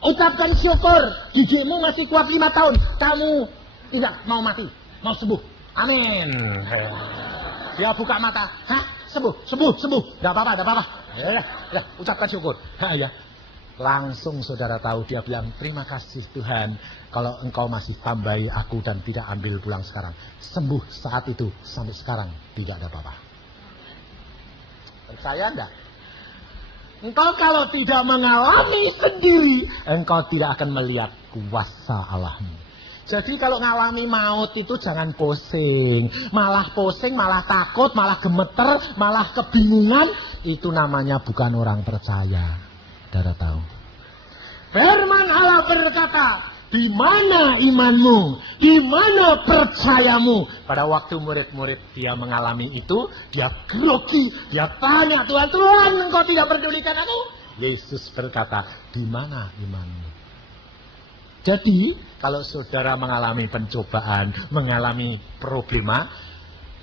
Ucapkan syukur, gigimu masih kuat 5 tahun. Kamu tidak mau mati, mau sembuh. Amin. Dia buka mata. Sembuh. Tidak apa-apa. Ya, ucapkan syukur. Ya. Langsung saudara tahu dia bilang, terima kasih Tuhan. Kalau engkau masih tambahi aku dan tidak ambil pulang sekarang. Sembuh saat itu sampai sekarang tidak ada apa-apa. Percaya enggak? Engkau kalau tidak mengalami sendiri, engkau tidak akan melihat kuasa Allahmu. Jadi kalau ngalami maut itu jangan pusing. Malah pusing, malah takut, malah gemeter, malah kebingungan. Itu namanya bukan orang percaya. Saudara tahu. Firman Allah berkata, di mana imanmu? Di mana percayamu? Pada waktu murid-murid dia mengalami itu, dia grogi, dia tanya, Tuhan, engkau tidak pedulikan aku? Yesus berkata, di mana imanmu? Jadi, kalau saudara mengalami pencobaan, mengalami problema,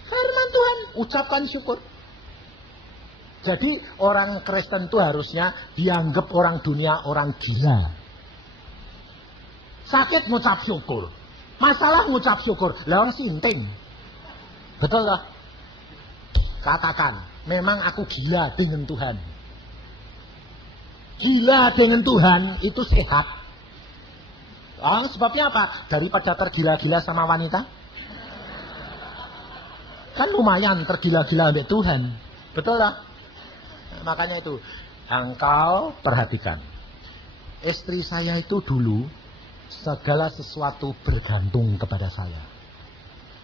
firman Tuhan, ucapkan syukur. Jadi, orang Kristen itu harusnya dianggap orang dunia orang gila. Sakit ngucap syukur, masalah ngucap syukur, lah orang sinting. Betul lah. Katakan, memang aku gila dengan Tuhan. Gila dengan Tuhan itu sehat. Sebabnya apa? Daripada tergila-gila sama wanita. Kan lumayan tergila-gila dengan Tuhan. Betul lah. Makanya itu, engkau perhatikan. Istri saya itu dulu segala sesuatu bergantung kepada saya.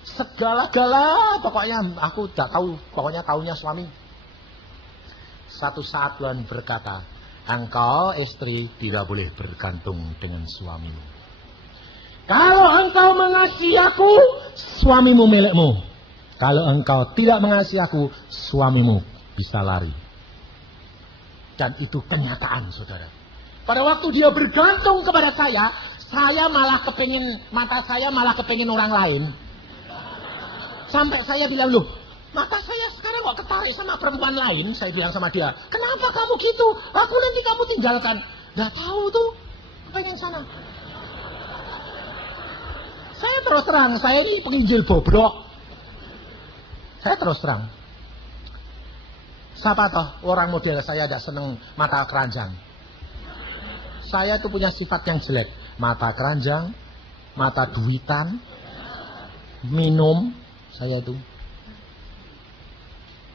Segala-gala, pokoknya aku tidak tahu, pokoknya tahunya suami. Satu saat Tuhan berkata, engkau istri tidak boleh bergantung dengan suamimu. Kalau engkau mengasihi aku, suamimu milikmu. Kalau engkau tidak mengasihi aku, suamimu bisa lari. Dan itu kenyataan, saudara. Pada waktu dia bergantung kepada saya malah kepingin, mata saya malah kepingin orang lain. Sampai saya bilang, loh, mata saya sekarang kok ketarik sama perempuan lain. Saya bilang sama dia, kenapa kamu gitu? Aku nanti kamu tinggalkan. Gak tahu tuh, kepengen sana. Saya terus terang, saya ini penginjil bobrok. Saya terus terang. Siapa toh orang model saya tidak seneng mata keranjang. Saya itu punya sifat yang jelek. Mata keranjang, mata duitan, minum. Saya itu.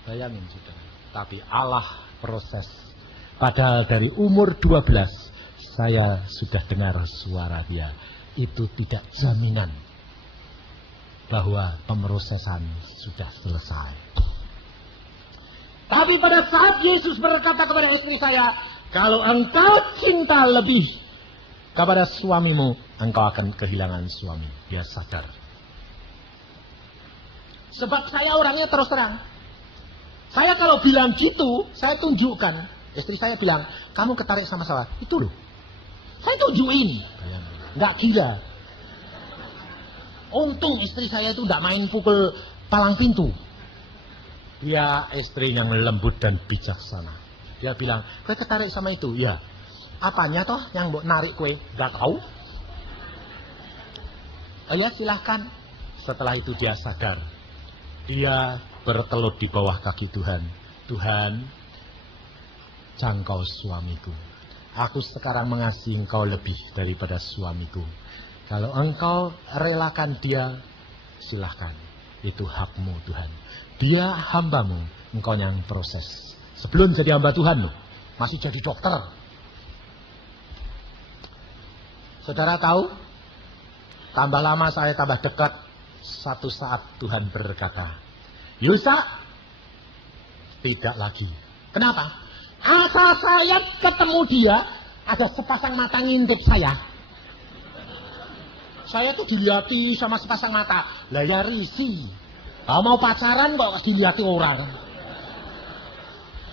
Bayangin saudara. Tapi Allah proses. Padahal dari umur 12 saya sudah dengar suara dia. Itu tidak jaminan bahwa pemrosesan sudah selesai. Tapi pada saat Yesus berkata kepada istri saya, kalau engkau cinta lebih kepada suamimu, engkau akan kehilangan suami. Dia sadar. Sebab saya orangnya terus terang. Saya kalau bilang gitu, saya tunjukkan. Istri saya bilang, kamu ketarik sama saya. Itu loh. Saya tunjukin. Nggak gila. Untung istri saya itu tidak main pukul palang pintu. Dia istri yang lembut dan bijaksana. Dia bilang, kue ketarik sama itu? Ya. Apanya toh yang mau narik kue? Nggak tahu. Oh ya silahkan. Setelah itu dia sadar. Dia bertelut di bawah kaki Tuhan. Tuhan, jangkau suamiku. Aku sekarang mengasihi engkau lebih daripada suamiku. Kalau engkau relakan dia, silahkan. Itu hakmu Tuhan. Dia hambamu, engkau yang proses. Sebelum jadi hamba Tuhan loh, masih jadi dokter. Saudara tahu, tambah lama saya tambah dekat. Satu saat Tuhan berkata, Yusa, tidak lagi. Kenapa? Asal saya ketemu dia, ada sepasang mata ngintip saya. Saya tuh dilihat sama sepasang mata. Lah ya risih. Kalau mau pacaran kok dilihat orang.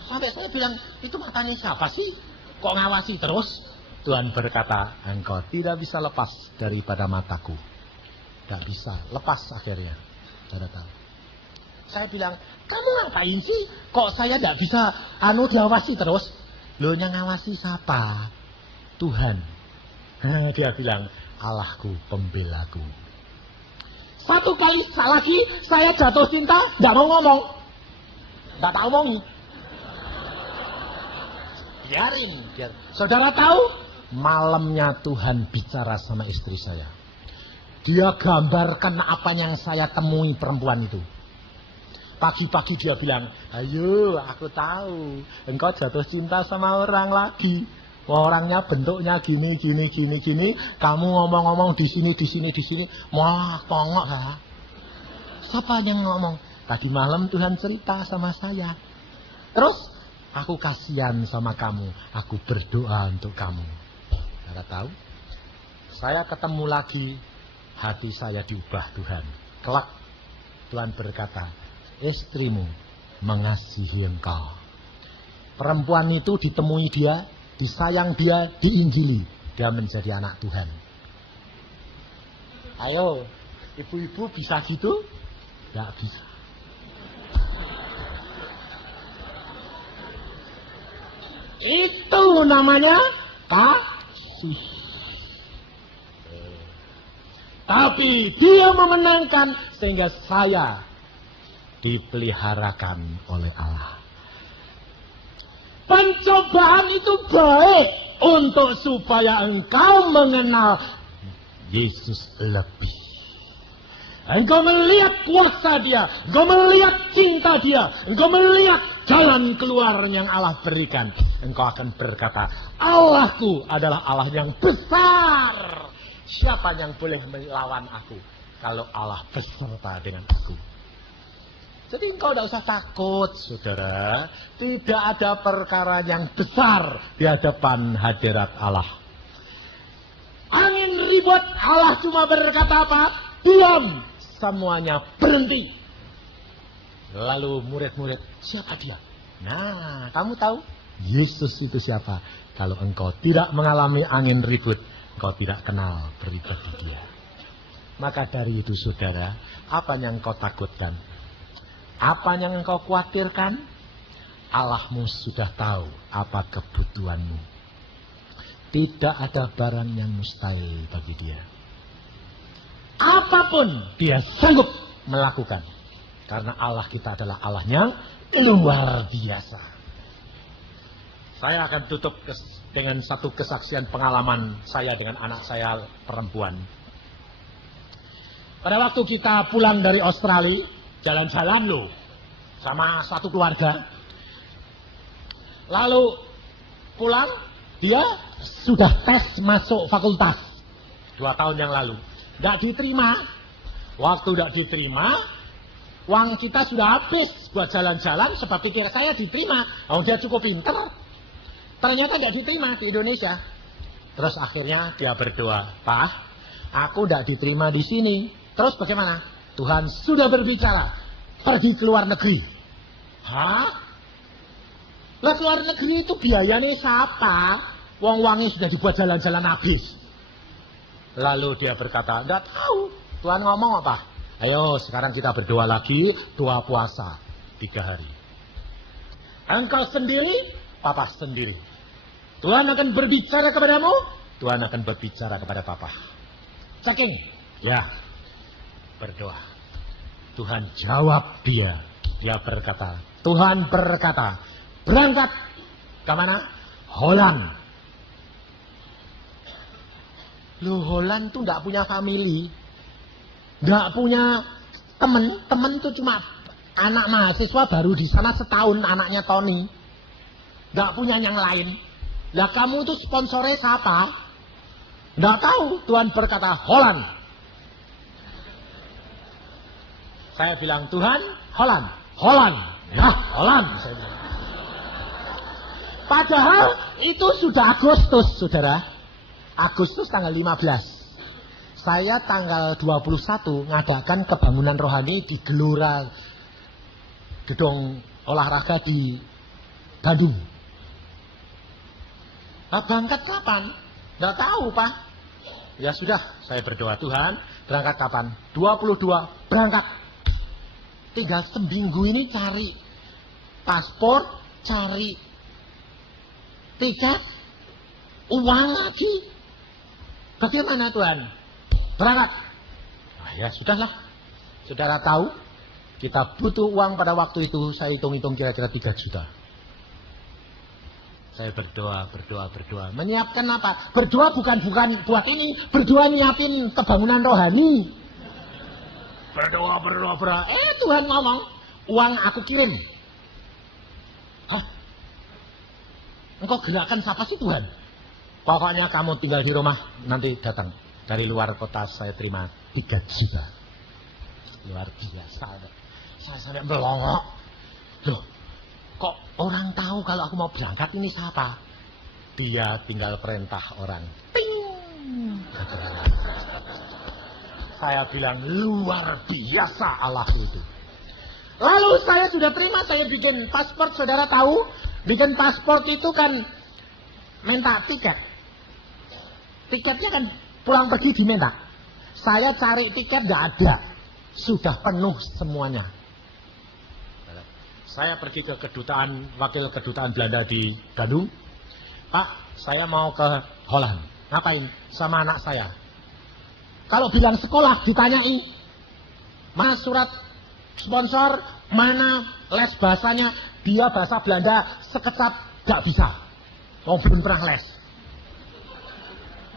Sampai saya bilang, itu matanya siapa sih? Kok ngawasi terus? Tuhan berkata, engkau tidak bisa lepas daripada mataku. Tidak bisa, lepas akhirnya. Saudara tahu. Saya bilang, kamu ngapain sih? Kok saya tidak bisa diawasi terus? Loh yang ngawasi siapa? Tuhan. Dia bilang, Allahku, pembelaku. Satu kali lagi saya jatuh cinta, tidak mau ngomong. Tidak tak omong. Biarin. Saudara tahu, malamnya Tuhan bicara sama istri saya. Dia gambarkan apa yang saya temui perempuan itu. Pagi-pagi dia bilang, ayo aku tahu, engkau jatuh cinta sama orang lagi. Orangnya bentuknya gini. Kamu ngomong-ngomong di sini. Wah, pongok ha. Siapa yang ngomong? Tadi malam Tuhan cerita sama saya. Terus, aku kasihan sama kamu. Aku berdoa untuk kamu. Anda tahu? Saya ketemu lagi. Hati saya diubah Tuhan. Kelak, Tuhan berkata, istrimu mengasihi engkau. Perempuan itu ditemui dia, disayang dia, diinjili. Dia menjadi anak Tuhan. Ayo, ibu-ibu bisa gitu? Tidak bisa. Itu namanya kasih. Tapi dia memenangkan sehingga saya dipeliharakan oleh Allah. Pencobaan itu baik untuk supaya engkau mengenal Yesus lebih. Engkau melihat kuasa dia, engkau melihat cinta dia, engkau melihat jalan keluar yang Allah berikan. Engkau akan berkata, Allahku adalah Allah yang besar. Siapa yang boleh melawan aku kalau Allah beserta dengan aku? Jadi engkau tidak usah takut, saudara. Tidak ada perkara yang besar di hadapan hadirat Allah. Angin ribut, Allah cuma berkata apa? Diam. Semuanya berhenti. Lalu murid-murid, siapa dia? Nah, kamu tahu? Yesus itu siapa? Kalau engkau tidak mengalami angin ribut, engkau tidak kenal pribadi dia. Maka dari itu, saudara, apa yang engkau takutkan? Apa yang engkau khawatirkan? Allahmu sudah tahu apa kebutuhanmu. Tidak ada barang yang mustahil bagi dia. Apapun dia sanggup melakukan. Karena Allah kita adalah Allah yang luar biasa. Saya akan tutup dengan satu kesaksian pengalaman saya dengan anak saya perempuan. Pada waktu kita pulang dari Australia, jalan-jalan loh sama satu keluarga. Lalu pulang, dia sudah tes masuk fakultas 2 tahun yang lalu. Tidak diterima. Waktu tidak diterima, uang kita sudah habis buat jalan-jalan, sebab pikir saya diterima. Oh, dia cukup pinter. Ternyata tidak diterima di Indonesia. Terus akhirnya dia berdoa, Pak, aku tidak diterima di sini. Terus bagaimana? Tuhan sudah berbicara, pergi ke luar negeri. Hah? Lah ke luar negeri itu biayanya siapa? Uang-uangnya sudah dibuat jalan-jalan habis. Lalu dia berkata, tidak tahu. Tuhan ngomong apa? Ayo sekarang kita berdoa lagi, doa puasa 3 hari. Engkau sendiri, papa sendiri. Tuhan akan berbicara kepadamu, Tuhan akan berbicara kepada papa. Ceking. Ya. Berdoa. Tuhan jawab dia. Dia berkata, Tuhan berkata, berangkat ke mana? Holland. Loh, Holland tuh enggak punya family. Enggak punya teman. Teman itu cuma anak mahasiswa baru di sana setahun, anaknya Tony. Enggak punya yang lain. Lah kamu tuh sponsornya siapa? Enggak tahu. Tuhan berkata, Holland. Saya bilang, Tuhan, Holland. Holland. Ya, Holland. Saya bilang. Padahal itu sudah Agustus, saudara. Agustus tanggal 15. Saya tanggal 21 ngadakan kebangunan rohani di Gelora gedung olahraga di Bandung. Nah, berangkat kapan? Nggak tahu, Pak. Ya sudah, saya berdoa, Tuhan, berangkat kapan? 22, berangkat. Tinggal seminggu ini cari paspor, cari tiket, uang lagi. Bagaimana, Tuhan? Berangkat. Nah, ya sudahlah. Saudara tahu, kita butuh uang pada waktu itu, saya hitung-hitung kira-kira 3 juta. Saya berdoa. Menyiapkan apa? Berdoa bukan buat ini. Berdoa nyiapin kebangunan rohani. Berdoa. Tuhan ngomong, uang aku kirim. Hah? Engkau gerakkan siapa sih, Tuhan? Pokoknya kamu tinggal di rumah, nanti datang. Dari luar kota saya terima 3 juta. Luar biasa. Saya sampai melongok. Loh, kok orang tahu kalau aku mau berangkat ini siapa? Dia tinggal perintah orang. Ting! Saya bilang luar biasa Allah itu. Lalu saya sudah terima, saya bikin paspor. Saudara tahu, bikin paspor itu kan minta tiket. Tiketnya kan pulang pergi diminta. Saya cari tiket tidak ada. Sudah penuh semuanya. Saya pergi ke kedutaan, wakil kedutaan Belanda di Bandung. Pak, saya mau ke Holland. Ngapain? Sama anak saya. Kalau bilang sekolah ditanyai, mana surat sponsor, mana les bahasanya, dia bahasa Belanda sekecap gak bisa. Oh, belum pernah les.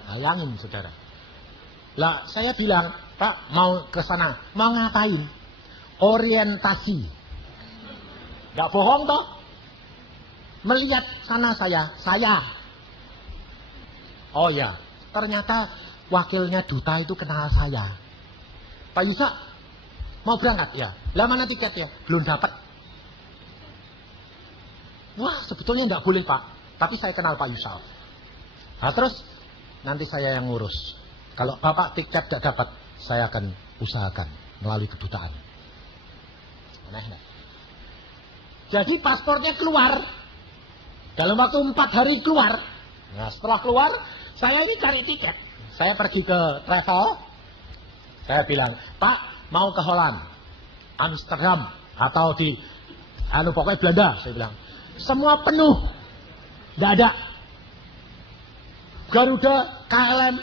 Bayangin, saudara. Lah, saya bilang, Pak, mau ke sana, mau ngapain? Orientasi. Gak bohong toh? Melihat sana saya. Oh ya, ternyata wakilnya duta itu kenal saya. Pak Yusa, mau berangkat? Ya. Lah mana tiketnya? Belum dapat. Wah, sebetulnya enggak boleh, Pak. Tapi saya kenal Pak Yusa. Nah, terus nanti saya yang ngurus. Kalau Bapak tiket tidak dapat, saya akan usahakan melalui kedutaan. Aneh enggak? Jadi paspornya keluar. Dalam waktu 4 hari keluar. Nah, setelah keluar, saya ini cari tiket. Saya pergi ke travel. Saya bilang, Pak, mau ke Holland, Amsterdam, atau di pokoknya Belanda. Saya bilang, semua penuh. Tidak ada. Garuda, KLM,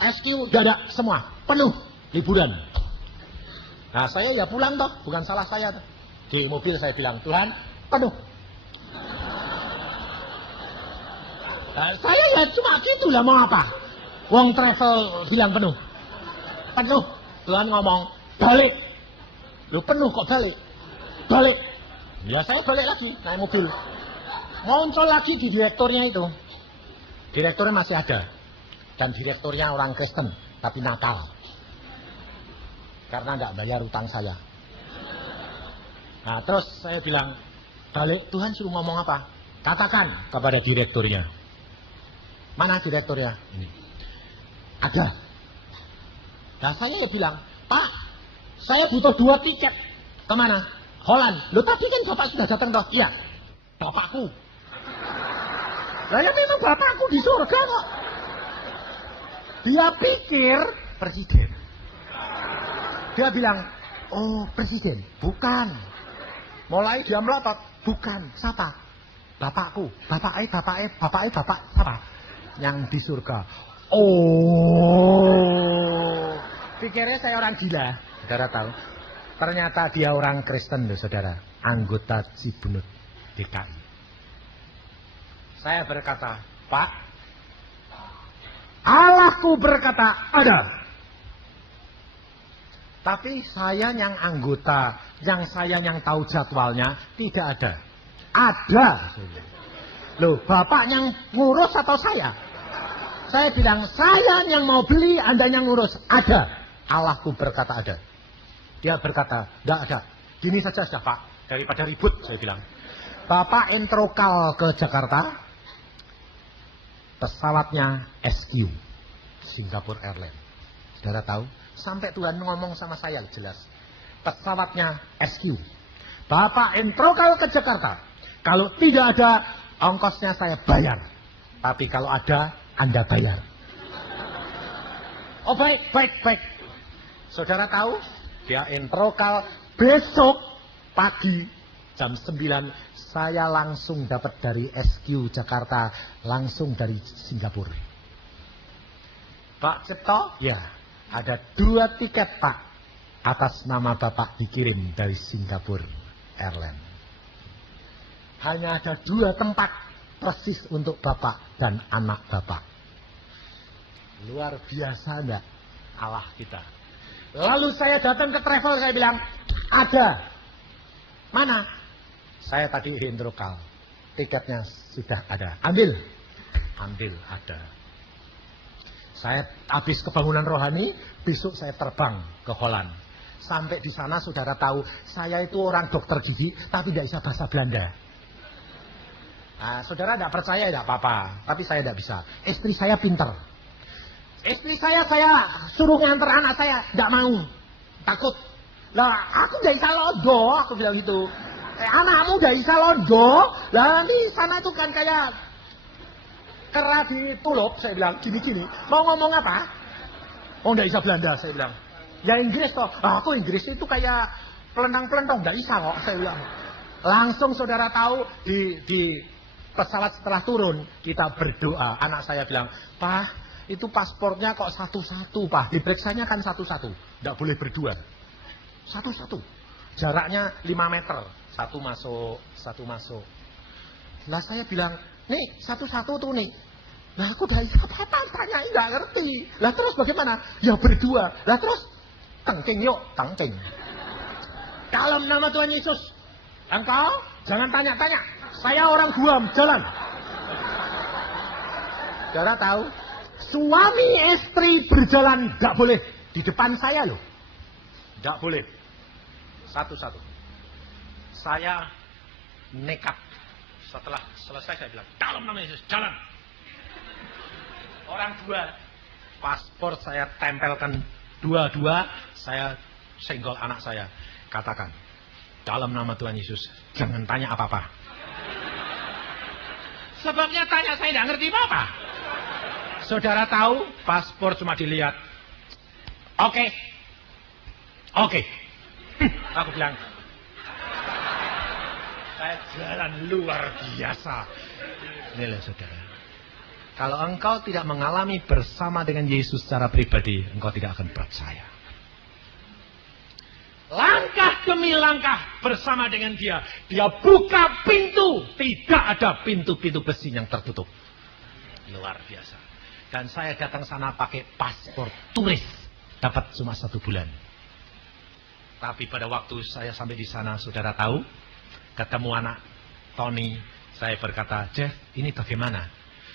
SQ, tidak ada. Semua penuh. Liburan. Nah, saya ya pulang toh. Bukan salah saya toh. Di mobil saya bilang, Tuhan, penuh. Nah, saya ya cuma gitulah, mau apa? Wong travel bilang penuh. Penuh. Tuhan ngomong, balik. Lu penuh kok balik? Balik. Ya saya balik lagi, naik mobil. Muncul lagi di direkturnya itu. Direkturnya masih ada. Dan direkturnya orang Kristen, tapi nakal. Karena enggak bayar utang saya. Nah, terus saya bilang, balik, Tuhan suruh ngomong apa? Katakan kepada direkturnya. Mana direkturnya? Ini. Ada. Nah, saya ya bilang, Pak, saya butuh 2 tiket. Kemana? Holland. Loh, tadi kan Bapak sudah datang toh? Iya. Bapakku. Lah ya memang bapakku di surga kok. Dia pikir presiden. Dia bilang, oh presiden. Bukan. Mulai dia melotot. Bukan. Siapa? Bapakku. Bapak siapa? Yang di surga. Oh. Pikirnya saya orang gila. Saudara tahu. Ternyata dia orang Kristen loh saudara. Anggota Cibunut DKI. Saya berkata, Pak, Allahku berkata ada. Tapi saya yang anggota, saya yang tahu jadwalnya tidak ada. Ada. Loh, Bapak yang ngurus atau saya? Saya bilang, saya yang mau beli, Anda yang ngurus. Ada. Allahku berkata ada. Dia berkata, tidak ada. Gini saja Pak, daripada ribut, saya bilang. Bapak introkal ke Jakarta. Pesawatnya SQ, Singapore Airlines. Saudara tahu? Sampai Tuhan ngomong sama saya jelas. Pesawatnya SQ. Bapak introkal ke Jakarta. Kalau tidak ada, ongkosnya saya bayar. Tapi kalau ada, Anda bayar. Oh baik. Saudara tahu? Dia introkal besok pagi jam 9. Saya langsung dapat dari SQ Jakarta, langsung dari Singapura. Pak Cipto? Ya, ada 2 tiket Pak. Atas nama Bapak dikirim dari Singapura Airlines. Hanya ada 2 tempat persis untuk Bapak dan anak Bapak. Luar biasa enggak Allah kita. Lalu saya datang ke travel, saya bilang, ada. Mana? Saya tadi introkal. Tiketnya sudah ada. Ambil ada. Saya habis kebangunan rohani, besok saya terbang ke Holland. Sampai di sana saudara tahu, saya itu orang dokter gigi, tapi tidak bisa bahasa Belanda. Nah, saudara tidak percaya tidak apa-apa, tapi saya tidak bisa. Istri saya pinter. Istri saya suruh nganter anak saya, tidak mau. Takut. Lah, aku tidak bisa lodo, aku bilang gitu. Anakmu udah bisa londo. Lah di sana itu kan kayak kera ditulup. Saya bilang gini-gini. Mau ngomong apa? Oh enggak bisa Belanda. Saya bilang. Ya Inggris toh. Aku Inggris itu kayak pelentang-pelentong. Enggak bisa kok. Saya bilang. Langsung saudara tahu di pesawat setelah turun kita berdoa. Anak saya bilang, Pak itu paspornya kok satu-satu Pak. Diperiksanya kan satu-satu. Enggak boleh berdua. Satu-satu. Jaraknya 5 meter. Satu masuk. Lah saya bilang, nih satu-satu tuh nih. Lah aku dari apa-apa tanya nggak ngerti. Lah terus bagaimana? Ya berdua. Lah terus tengking yuk, tengking. Dalam nama Tuhan Yesus, engkau jangan tanya-tanya. Saya orang Guam, jalan. Saudara tahu, Suami istri berjalan nggak boleh di depan saya loh. Nggak boleh. Satu-satu. Saya nekat. Setelah selesai saya bilang, dalam nama Yesus, jalan. Orang dua, paspor saya tempelkan dua-dua, saya senggol anak saya. Katakan, dalam nama Tuhan Yesus, jangan tanya apa-apa. Sebabnya tanya saya tidak ngerti apa-apa. Saudara tahu, paspor cuma dilihat. Oke. Aku bilang, saya jalan luar biasa. Inilah saudara. Kalau engkau tidak mengalami bersama dengan Yesus secara pribadi, engkau tidak akan percaya. Langkah demi langkah bersama dengan dia. Dia buka pintu. Tidak ada pintu-pintu besi yang tertutup. Luar biasa. Dan saya datang sana pakai paspor turis. Dapat cuma 1 bulan. Tapi pada waktu saya sampai di sana, saudara tahu, ketemu anak Tony, saya berkata, Jeff, ini bagaimana?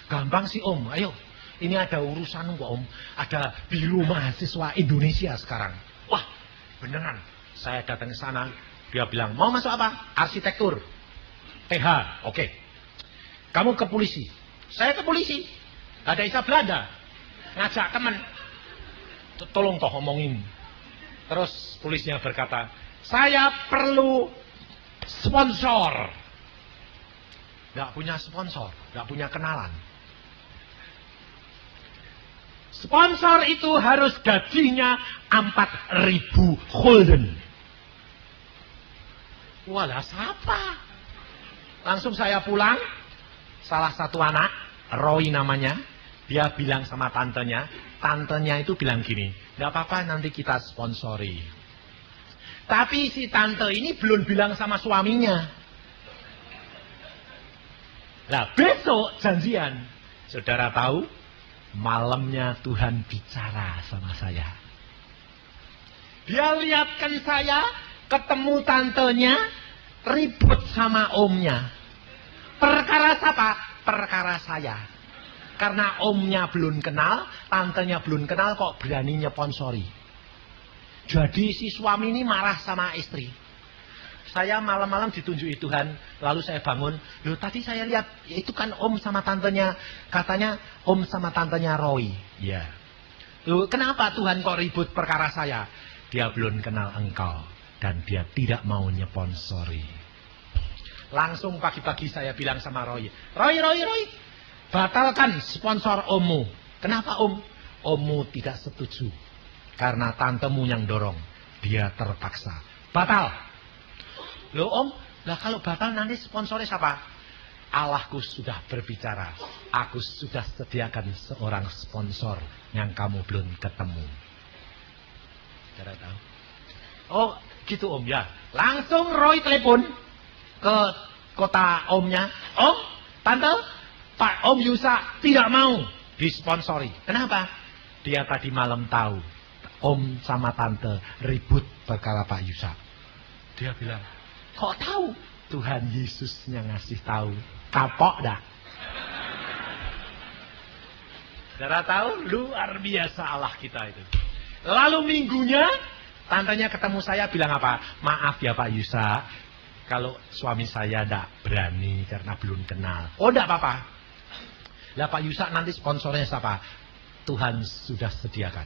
Gampang sih om, ayo. Ini ada urusan kok om. Ada biru mahasiswa Indonesia sekarang. Wah, beneran. Saya datang ke sana, dia bilang, mau masuk apa? Arsitektur. TH, oke. Kamu ke polisi. Saya ke polisi. Ada Isa Belanda. Ngajak teman. Tolong toh ngomongin. Terus polisinya berkata, saya perlu sponsor. Gak punya sponsor, gak punya kenalan. Sponsor itu harus gajinya 4.000 gulden. Walah siapa? Langsung saya pulang. Salah satu anak, Roy namanya, dia bilang sama tantenya. Tantenya itu bilang gini, gak apa-apa nanti kita sponsori. Tapi si tante ini belum bilang sama suaminya. Nah besok janjian. Saudara tahu, malamnya Tuhan bicara sama saya. Dia lihatkan saya, ketemu tantenya, ribut sama omnya. Perkara siapa? Perkara saya. Karena omnya belum kenal, tantenya belum kenal, kok berani nyponsori. Jadi si suami ini marah sama istri. Saya malam-malam ditunjuki Tuhan, lalu saya bangun. Loh tadi saya lihat, itu kan om sama tantenya, katanya om sama tantenya Roy. Ya. Loh kenapa Tuhan kok ribut perkara saya? Dia belum kenal engkau, dan dia tidak mau nyponsori. Langsung pagi-pagi saya bilang sama Roy. Roy. Batalkan sponsor ommu. Kenapa om? Ommu tidak setuju. Karena tantemu yang dorong. Dia terpaksa. Batal. Loh om, lah kalau batal nanti sponsornya siapa? Allahku sudah berbicara. Aku sudah sediakan seorang sponsor yang kamu belum ketemu. Saudara tahu? Oh gitu om ya. Langsung Roy telepon ke kota omnya. Om, tante, Pak Om Yusa tidak mau disponsori. Kenapa? Dia tadi malam tahu Om sama Tante ribut perkara Pak Yusa. Dia bilang, kok tahu? Tuhan Yesus yang ngasih tahu. Kapok dah. Saudara tahu? Luar biasa Allah kita itu. Lalu minggunya, tantenya ketemu saya bilang apa? Maaf ya Pak Yusa, kalau suami saya tidak berani karena belum kenal. Oh tidak apa-apa. Lah Pak Yusa nanti sponsornya siapa? Tuhan sudah sediakan.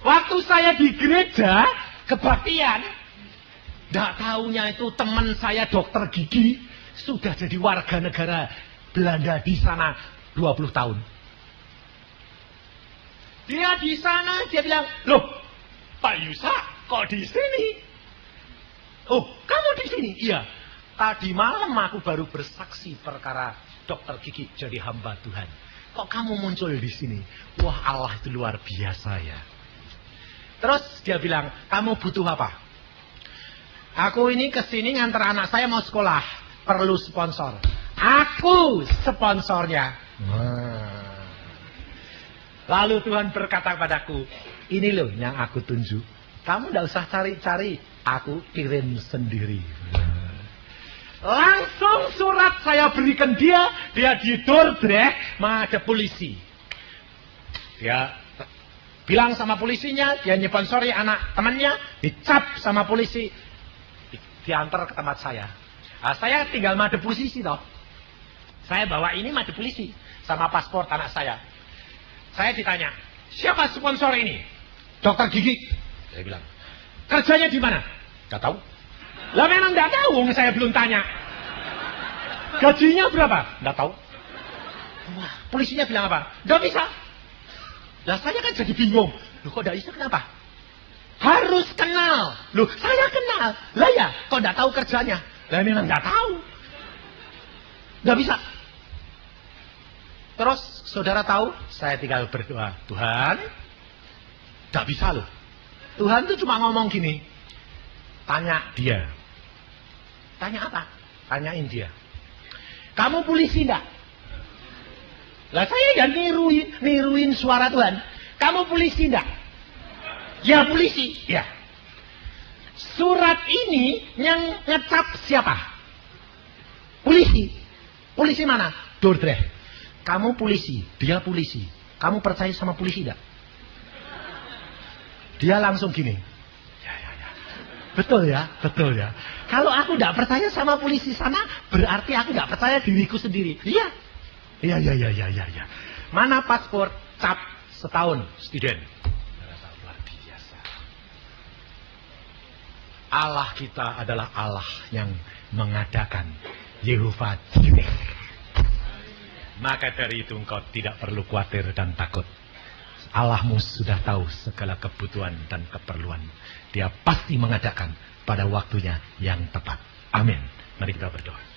Waktu saya di gereja kebaktian, tidak tahunya itu teman saya dokter gigi sudah jadi warga negara Belanda di sana 20 tahun. Dia di sana, dia bilang, loh Pak Yusa kok di sini? Oh kamu di sini? Iya. Tadi malam aku baru bersaksi perkara dokter gigi jadi hamba Tuhan. Kok kamu muncul di sini? Wah Allah itu luar biasa ya. Terus dia bilang, kamu butuh apa? Aku ini kesini ngantar anak saya mau sekolah. Perlu sponsor. Aku sponsornya. Lalu Tuhan berkata padaku, ini loh yang aku tunjuk. Kamu tidak usah cari-cari. Aku kirim sendiri. Langsung surat saya berikan dia. Dia didordreh, ada polisi. Dia bilang sama polisinya, dia nyponsori anak temannya, dicap sama polisi, diantar ke tempat saya. Nah, saya tinggal madep polisi toh. Saya bawa ini madep polisi sama paspor anak saya. Saya ditanya, siapa sponsor ini? Dokter gigi. Saya bilang, kerjanya di mana? Gak tahu. Lah memang gak tahu, saya belum tanya. Gajinya berapa? Gak tahu. Wah, polisinya bilang apa? Gak bisa. Lah saya kan jadi bingung. Loh kok gak bisa kenapa? Harus kenal. Loh saya kenal. Lah ya, kok gak tahu kerjanya? Lah memang gak tahu. Gak bisa. Terus saudara tahu, saya tinggal berdoa. Tuhan, gak bisa loh. Tuhan tuh cuma ngomong gini. Tanya dia. Tanya apa? Tanyain dia. Kamu polisi enggak? Lah saya ya niruin suara Tuhan. Kamu polisi enggak? Ya polisi. Ya. Surat ini yang ngecap siapa? Polisi. Polisi mana? Dordrecht. Kamu polisi. Dia polisi. Kamu percaya sama polisi enggak? Dia langsung gini. Ya. Betul ya, betul ya. Kalau aku enggak percaya sama polisi sana, berarti aku enggak percaya diriku sendiri. Iya. Ya. Mana paspor? Cap setahun student. Luar biasa. Allah kita adalah Allah yang mengadakan Yehova Jireh. Maka dari itu engkau tidak perlu khawatir dan takut. Allahmu sudah tahu segala kebutuhan dan keperluan. Dia pasti mengadakan pada waktunya yang tepat. Amin. Mari kita berdoa.